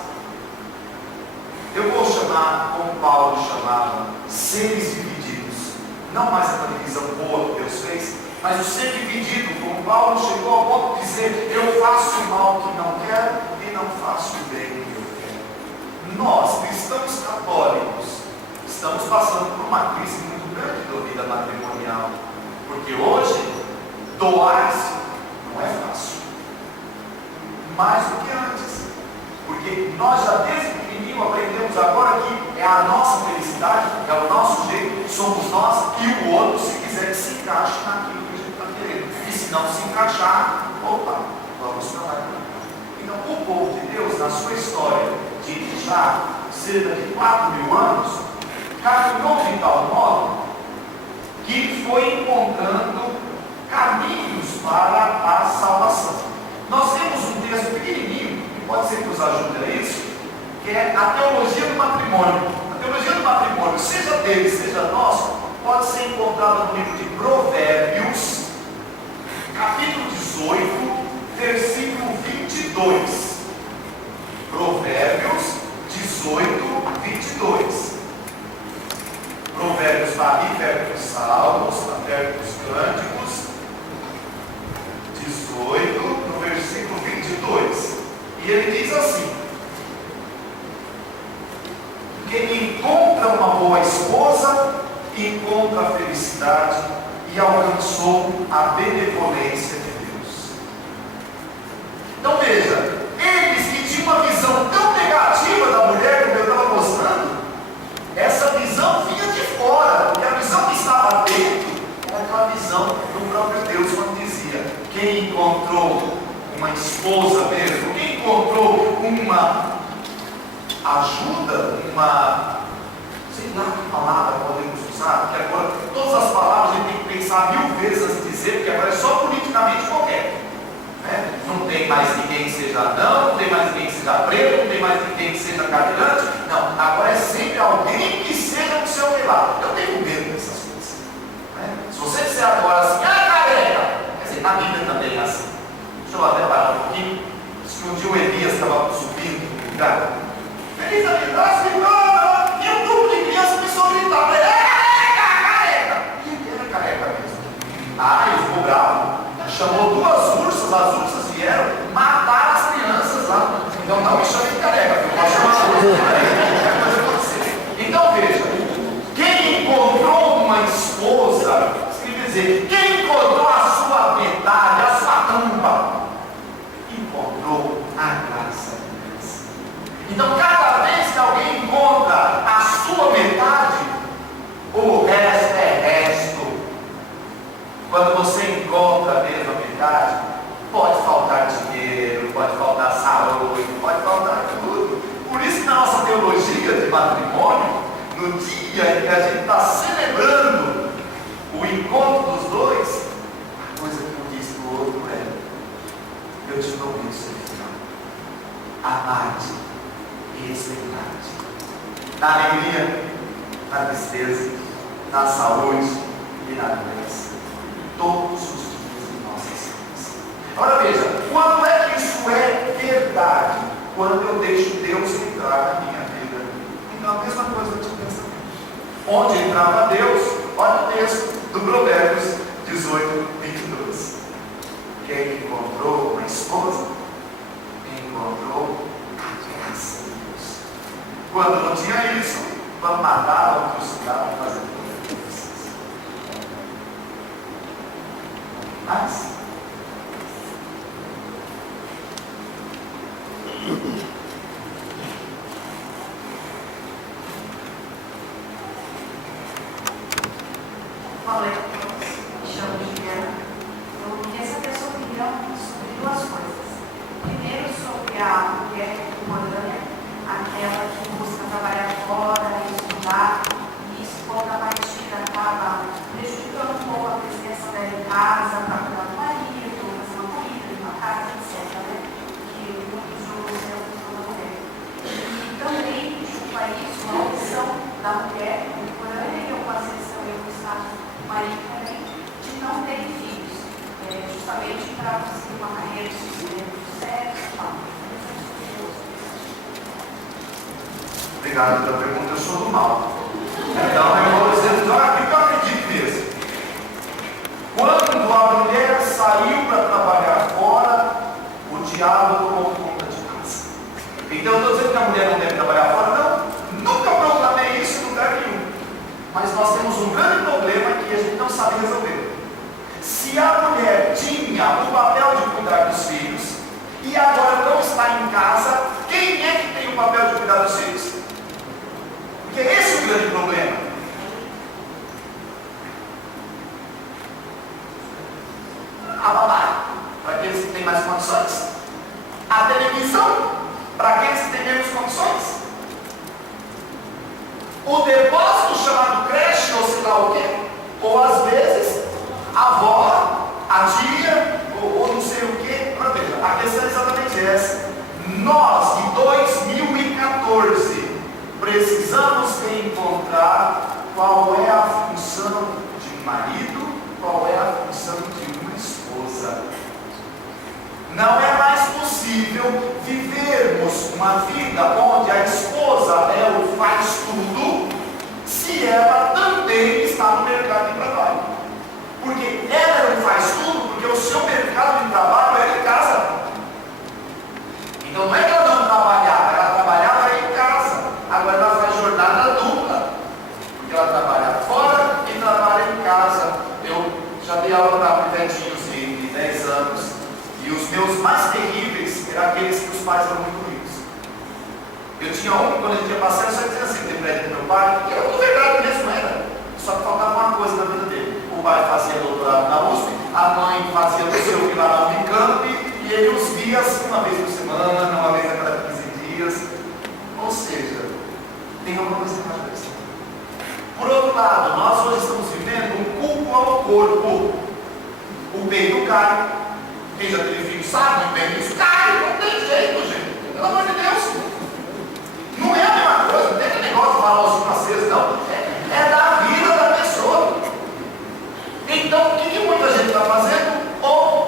eu vou chamar, como Paulo chamava, seres divididos. Não mais a divisão boa que Deus fez, mas o ser dividido, como Paulo chegou ao ponto de dizer: eu faço o mal que não quero e não faço o bem que eu quero. Nós, cristãos católicos, estamos passando por uma crise muito grande da vida matrimonial, porque hoje doar-se não é fácil, mais do que antes, porque nós já desde pequenininho aprendemos agora que é a nossa felicidade, é o nosso jeito, somos nós e o outro, se quiser que se encaixe naquilo que a gente está querendo, e se não se encaixar, opa, vamos para lá. Então o povo de Deus, na sua história de já cerca de 4.000 anos, caminhou de tal modo que foi encontrando caminhos para a salvação. Nós temos um texto pequenininho, que pode ser que nos ajude a isso, que é a teologia do matrimônio. A teologia do matrimônio, seja dele, seja nosso, pode ser encontrada no livro de Provérbios, capítulo 18, versículo 22. Provérbios 18, 22. Provérbios está ali perto dos Salmos, está perto dos Cânticos. 18, no versículo 22. E ele diz assim: quem encontra uma boa esposa, encontra a felicidade e alcançou a benevolência de Deus. Então veja, eles que tinham uma visão tão negativa da mulher como eu estava mostrando, essa visão vinha de fora, e a visão que estava dentro era aquela visão do próprio Deus, quando dizia: quem encontrou uma esposa mesmo, quem encontrou uma ajuda, uma, sei lá que palavra podemos usar, porque agora todas as palavras a gente tem que pensar 1000 vezes antes de dizer, porque agora é só politicamente correto, né? Não tem mais ninguém que seja anão, não tem mais ninguém que seja preto, não tem mais ninguém que seja cadeirante, não, agora é sempre alguém que seja do seu lado. Eu tenho medo dessas coisas, né? na Bíblia também é assim. Deixa eu até parar um pouquinho. Diz que um dia o Elias estava subindo no lugar. Feliz a vida, e um grupo de crianças começou a gritar. Careca! E ele era careca mesmo. Ele ficou bravo. Chamou 2 ursas, as ursas vieram matar as crianças lá. Então não me chame de careca, eu posso chamar as ursas de careca. Então veja, quem encontrou uma esposa, quer dizer, quem encontrou a sua metade, a sua tampa, encontrou a graça de Deus. Então cada vez que alguém encontra a sua metade, o resto é resto. Quando você encontra a mesma metade, pode faltar dinheiro, pode faltar saúde, pode faltar tudo. Por isso que na nossa teologia de matrimônio, no dia em que a gente está celebrando o encontro dos dois, a coisa que um diz para o outro é: eu te dou isso, amar-te e respeitar-te. Na alegria, na tristeza, na saúde e na doença. Todos os dias de nossas vidas. Agora veja, quando é que isso é verdade? Quando eu deixo Deus entrar na minha vida. Então a mesma coisa no pensamento. Onde entrava Deus, olha o texto do Provérbios 18, 22. Quem encontrou uma esposa, encontrou a graça de Deus. Quando não tinha isso, matavam, crucificavam, faziam tudo isso. Mas falei que eu me chamo Juliana. Eu queria saber a sua opinião sobre 2 coisas. Primeiro, sobre a mulher contemporânea, aquela que busca trabalhar fora, estudar, e isso, quando a partida acaba prejudicando um pouco a presença dela em casa, para cuidar do marido, fazer uma comida, uma casa, etc. Que muitos julgam ser a função da mulher. E também, junto a isso, a opção da mulher contemporânea, e eu passei a ser o status marido também, de não ter filhos, justamente para conseguir uma carreira de sucesso e tal. Obrigado pela pergunta, eu sou do mal. Então eu vou dizer, o que eu acredito mesmo? Quando a mulher saiu para trabalhar fora, o diabo tomou conta de casa. Então eu estou dizendo que a mulher não deve trabalhar fora, não. Nunca proclamei isso em lugar nenhum. Mas nós temos um grande problema que a gente não sabe resolver. Se a mulher tinha o papel de cuidar dos filhos e agora não está em casa, quem é que tem o papel de cuidar dos filhos? Porque esse é o grande problema. A babá, para aqueles que têm mais condições. A televisão, para aqueles que têm menos condições. O depósito chamado creche, ou sei lá o quê, ou às vezes a avó, a tia, ou não sei o quê. Mas veja, a questão é exatamente essa. Nós, de 2014, precisamos encontrar qual é a função de um marido, qual é a função de uma esposa. Não é mais possível vivermos uma vida onde a esposa faz tudo, se ela também está no mercado de trabalho. Porque ela não faz tudo, porque o seu mercado de trabalho é em casa. Então não é que ela não trabalhava, ela trabalhava em casa. Agora ela faz jornada dupla, porque ela trabalha fora e trabalha em casa. Eu já dei aula para pivetinhos de 10 anos, e os meus mais terríveis eram aqueles que os pais eram muito ricos. Eu tinha um que quando a gente ia passear, eu só dizia assim, tem prédio do meu pai, que era tudo verdade mesmo, era. Só que faltava uma coisa na vida dele. O pai fazia doutorado na USP, a mãe fazia o seu que lá na Unicamp, e ele os via assim uma vez por semana, uma vez a cada 15 dias. Ou seja, tem alguma coisa errada nisso. Por outro lado, nós hoje estamos vivendo um culto ao corpo. O peito cai. Quem já teve filho sabe, o peito cai, não tem jeito, gente. Pelo amor de Deus. Não é a mesma coisa, não tem aquele negócio de falar os franceses, não. É da vida da pessoa. Então, o que muita gente está fazendo? Ou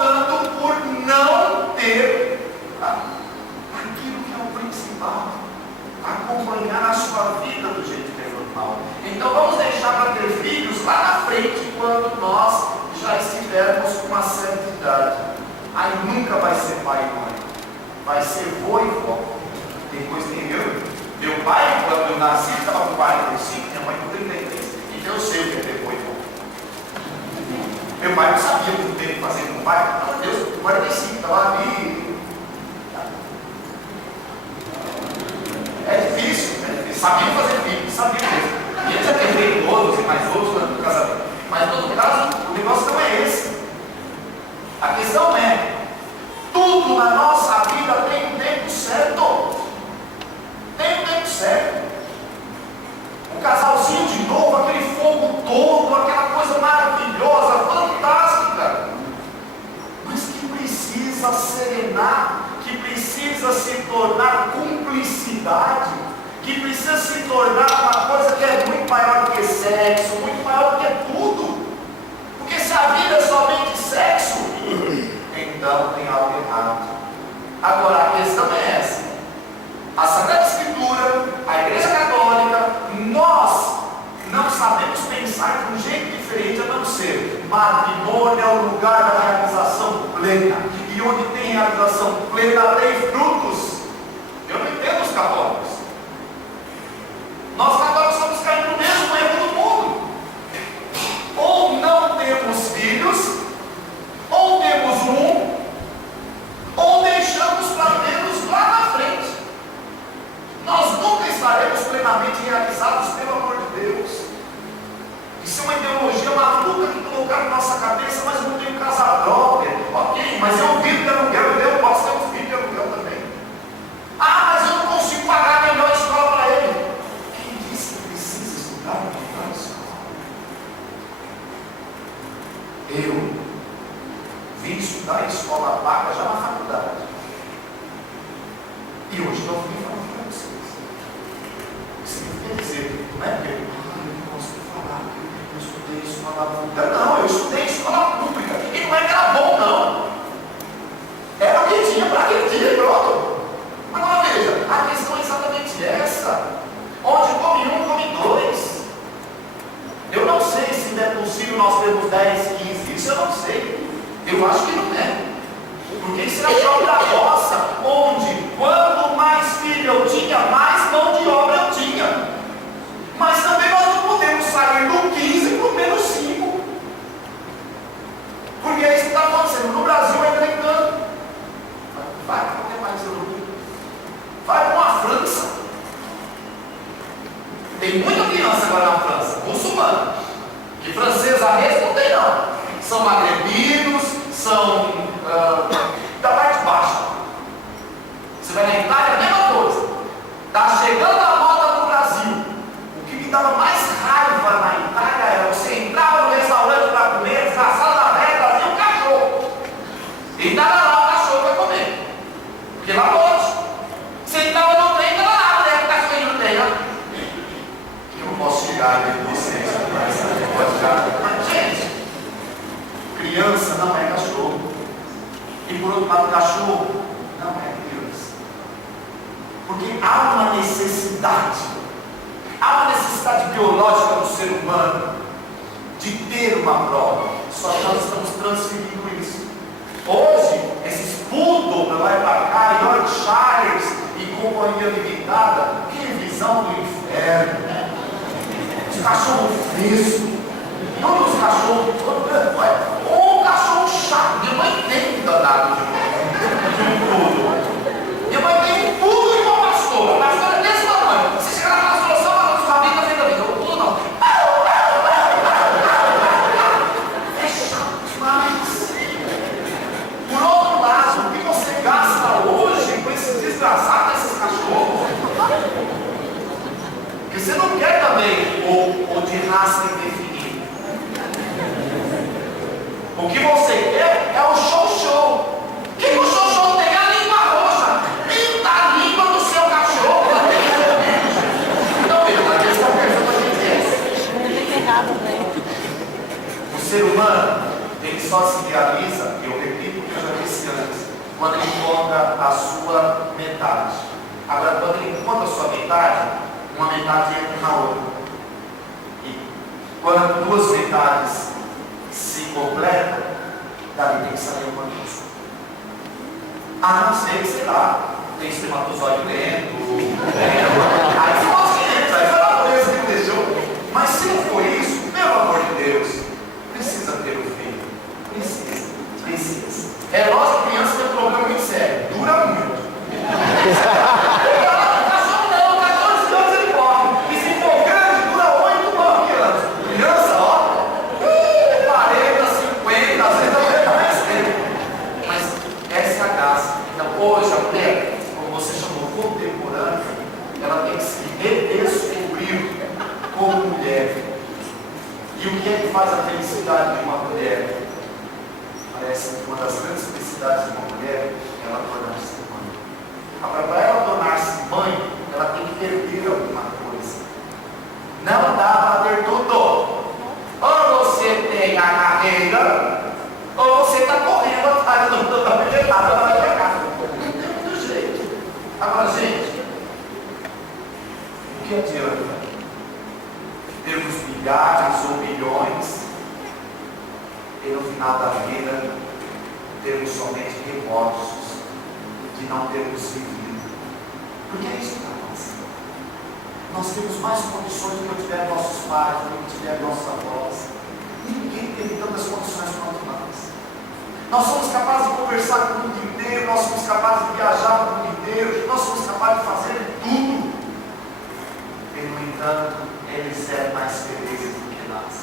normal. Então vamos deixar para ter filhos lá na frente, quando nós já estivermos com uma certa idade. Aí nunca vai ser pai e mãe, vai ser vô e vó. Depois tem meu pai, quando eu nasci, estava com 45, minha mãe com 33. Então eu sei o que é ter vô e vó. Meu pai não sabia muito bem o que fazer com o pai, mas Deus, 45, estava ali. É difícil, sabia fazer filho, sabia mesmo. E eles já têm todos e mais outros no casamento. Mas em todo caso, o negócio não é esse. A questão é, tudo na nossa vida tem um tempo certo. Tem um tempo certo. O casalzinho de novo, aquele fogo todo, aquela coisa maravilhosa, fantástica. Mas que precisa serenar, que precisa se tornar cumplicidade, que precisa se tornar uma coisa que é muito maior do que sexo, muito maior do que tudo. Porque se a vida é somente sexo, então tem algo errado. Agora a questão é essa: a Sagrada Escritura, a Igreja Católica, nós não sabemos pensar de um jeito diferente a não ser matrimônio é o lugar da realização plena. E onde tem realização plena, tem frutos. Eu não entendo os católicos. Nós católicos estamos caindo no mesmo erro do mundo. Ou não temos filhos, ou temos um, ou deixamos para Deus lá na frente. Nós nunca estaremos plenamente realizados, pelo amor de Deus. Isso é uma ideologia maluca que colocaram na nossa cabeça, mas eu não tenho casa própria. Ok, mas eu vivo de aluguel, eu posso ter um filho de aluguel também. Ah, mas eu não consigo pagar a melhor escola para ele. Quem disse que precisa estudar na melhor escola? Eu vim estudar em escola paga já na faculdade. E hoje eu vim falar para vocês. Isso quer dizer, não é que eu não consigo falar, eu estudei escola pública. Não, eu estudei escola pública. E não é que era bom, não. Era o que tinha para aquele dia e pronto. Agora veja, a questão é exatamente essa. Onde come um, come dois. Eu não sei se ainda é possível nós termos 10, 15, isso eu não sei. Eu acho que não é. Porque isso é a própria roça, onde quanto mais filho eu tinha, mais mão de obra eu tinha. Mas também nós não podemos sair do 15 para o menos 5. Porque é isso que está acontecendo. No Brasil é brincando. Vai para qualquer país europeu. Vai para uma França. Tem muita criança agora na França, muçulmana. Que francesa mesmo não tem não. São magrebinos, são da parte baixa. Você vai na Itália, a mesma coisa. Está chegando a moda no Brasil. O que me dava mais raiva na Itália era você entrava no restaurante para comer, desgraçado da velha, trazia um cachorro. E estava lá o cachorro para comer. Porque lá pode. Você entrava no trem, estava lá, o cachorrinho no trem. Eu não posso chegar em vocês, mas gente, criança não é cachorro. E por outro lado, cachorro não é criança. Porque há uma necessidade biológica do ser humano de ter uma prova. Só que nós estamos transferindo isso. Hoje, esses poodle vai para cá, Yorkshires e companhia limitada, que visão do inferno, né? Os cachorros frescos, todos os cachorros, ou um cachorro chato. Minha mãe tem um danado de um poodle. Minha mãe tem um poodle e uma pastora. A pastora é desse tamanho. Se chegar na pastoração, ela não sabe ainda feita vida. O poodle não. É chato demais. Por outro lado, o que você gasta hoje com esses desgraçados desses cachorros? Porque você não quer também o de raça indefinida. O que você quer é o show-show. O que o show-show tem? A língua roxa. Pinta a língua do seu cachorro. Então, a questão que a gente é. O ser humano, ele só se realiza, eu repito o que eu já disse antes, quando ele encontra a sua metade. Agora, quando ele encontra a sua metade, uma metade entra na outra. quando duas metades se completam, Davi tem que saber uma coisa. A não ser que, sei lá, tem espermatozoide lento, aí são os 500, aí foi a natureza que deixou. Mas se não for isso, pelo amor de Deus, precisa ter um filho. Precisa. É lógico que criança tem um problema muito sério, dura muito. Não, 14 anos ele morre. E se for grande, dura 8, 9 anos. Criança, ó, 40, 50, às vezes até mais tempo. Mas essa é a graça. Então, hoje a mulher, como você chamou, contemporânea, ela tem que se redescobrir como mulher. E o que é que faz a felicidade de uma mulher? Parece que uma das grandes felicidades de uma mulher é ela tornar-se mãe. Agora, para ela tornar-se mãe, ela tem que perder alguma coisa. Não dá para ter tudo. Ou você tem a carreira, ou você está correndo atrás da vegetada para chegar. Não tem outro jeito. Agora, gente, o que adianta termos milhares ou milhões e no final da vida termos somente remorsos de não termos vivido? Porque é isso que está acontecendo. Nós temos mais condições do que tiveram nossos pais, do que tiveram nossos avós. Ninguém teve tantas condições quanto nós. Nós somos capazes de conversar com o mundo inteiro, nós somos capazes de viajar com o mundo inteiro, nós somos capazes de fazer tudo. E, no entanto, eles eram mais felizes do que nós.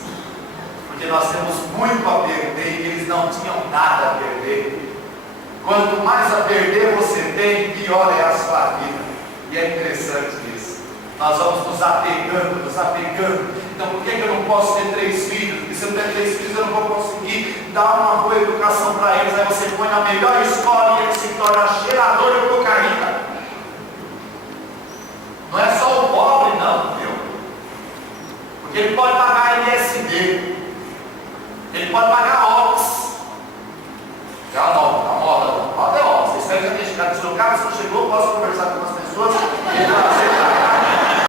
Porque nós temos muito a perder e eles não tinham nada a perder. Quanto mais a perder você tem, pior é a sua vida. E é interessante isso. Nós vamos nos apegando. Então por que eu não posso ter 3 filhos? Porque se eu ter 3 filhos eu não vou conseguir dar uma boa educação para eles. Aí você põe na melhor escola e ele se torna cheirador de cocaína. Não é só o pobre não, viu? Porque ele pode pagar LSD. Ele pode pagar Ox. Já não, a moda é Ox. Vocês devem já ter chegado. Se o cara não chegou, eu posso conversar com você.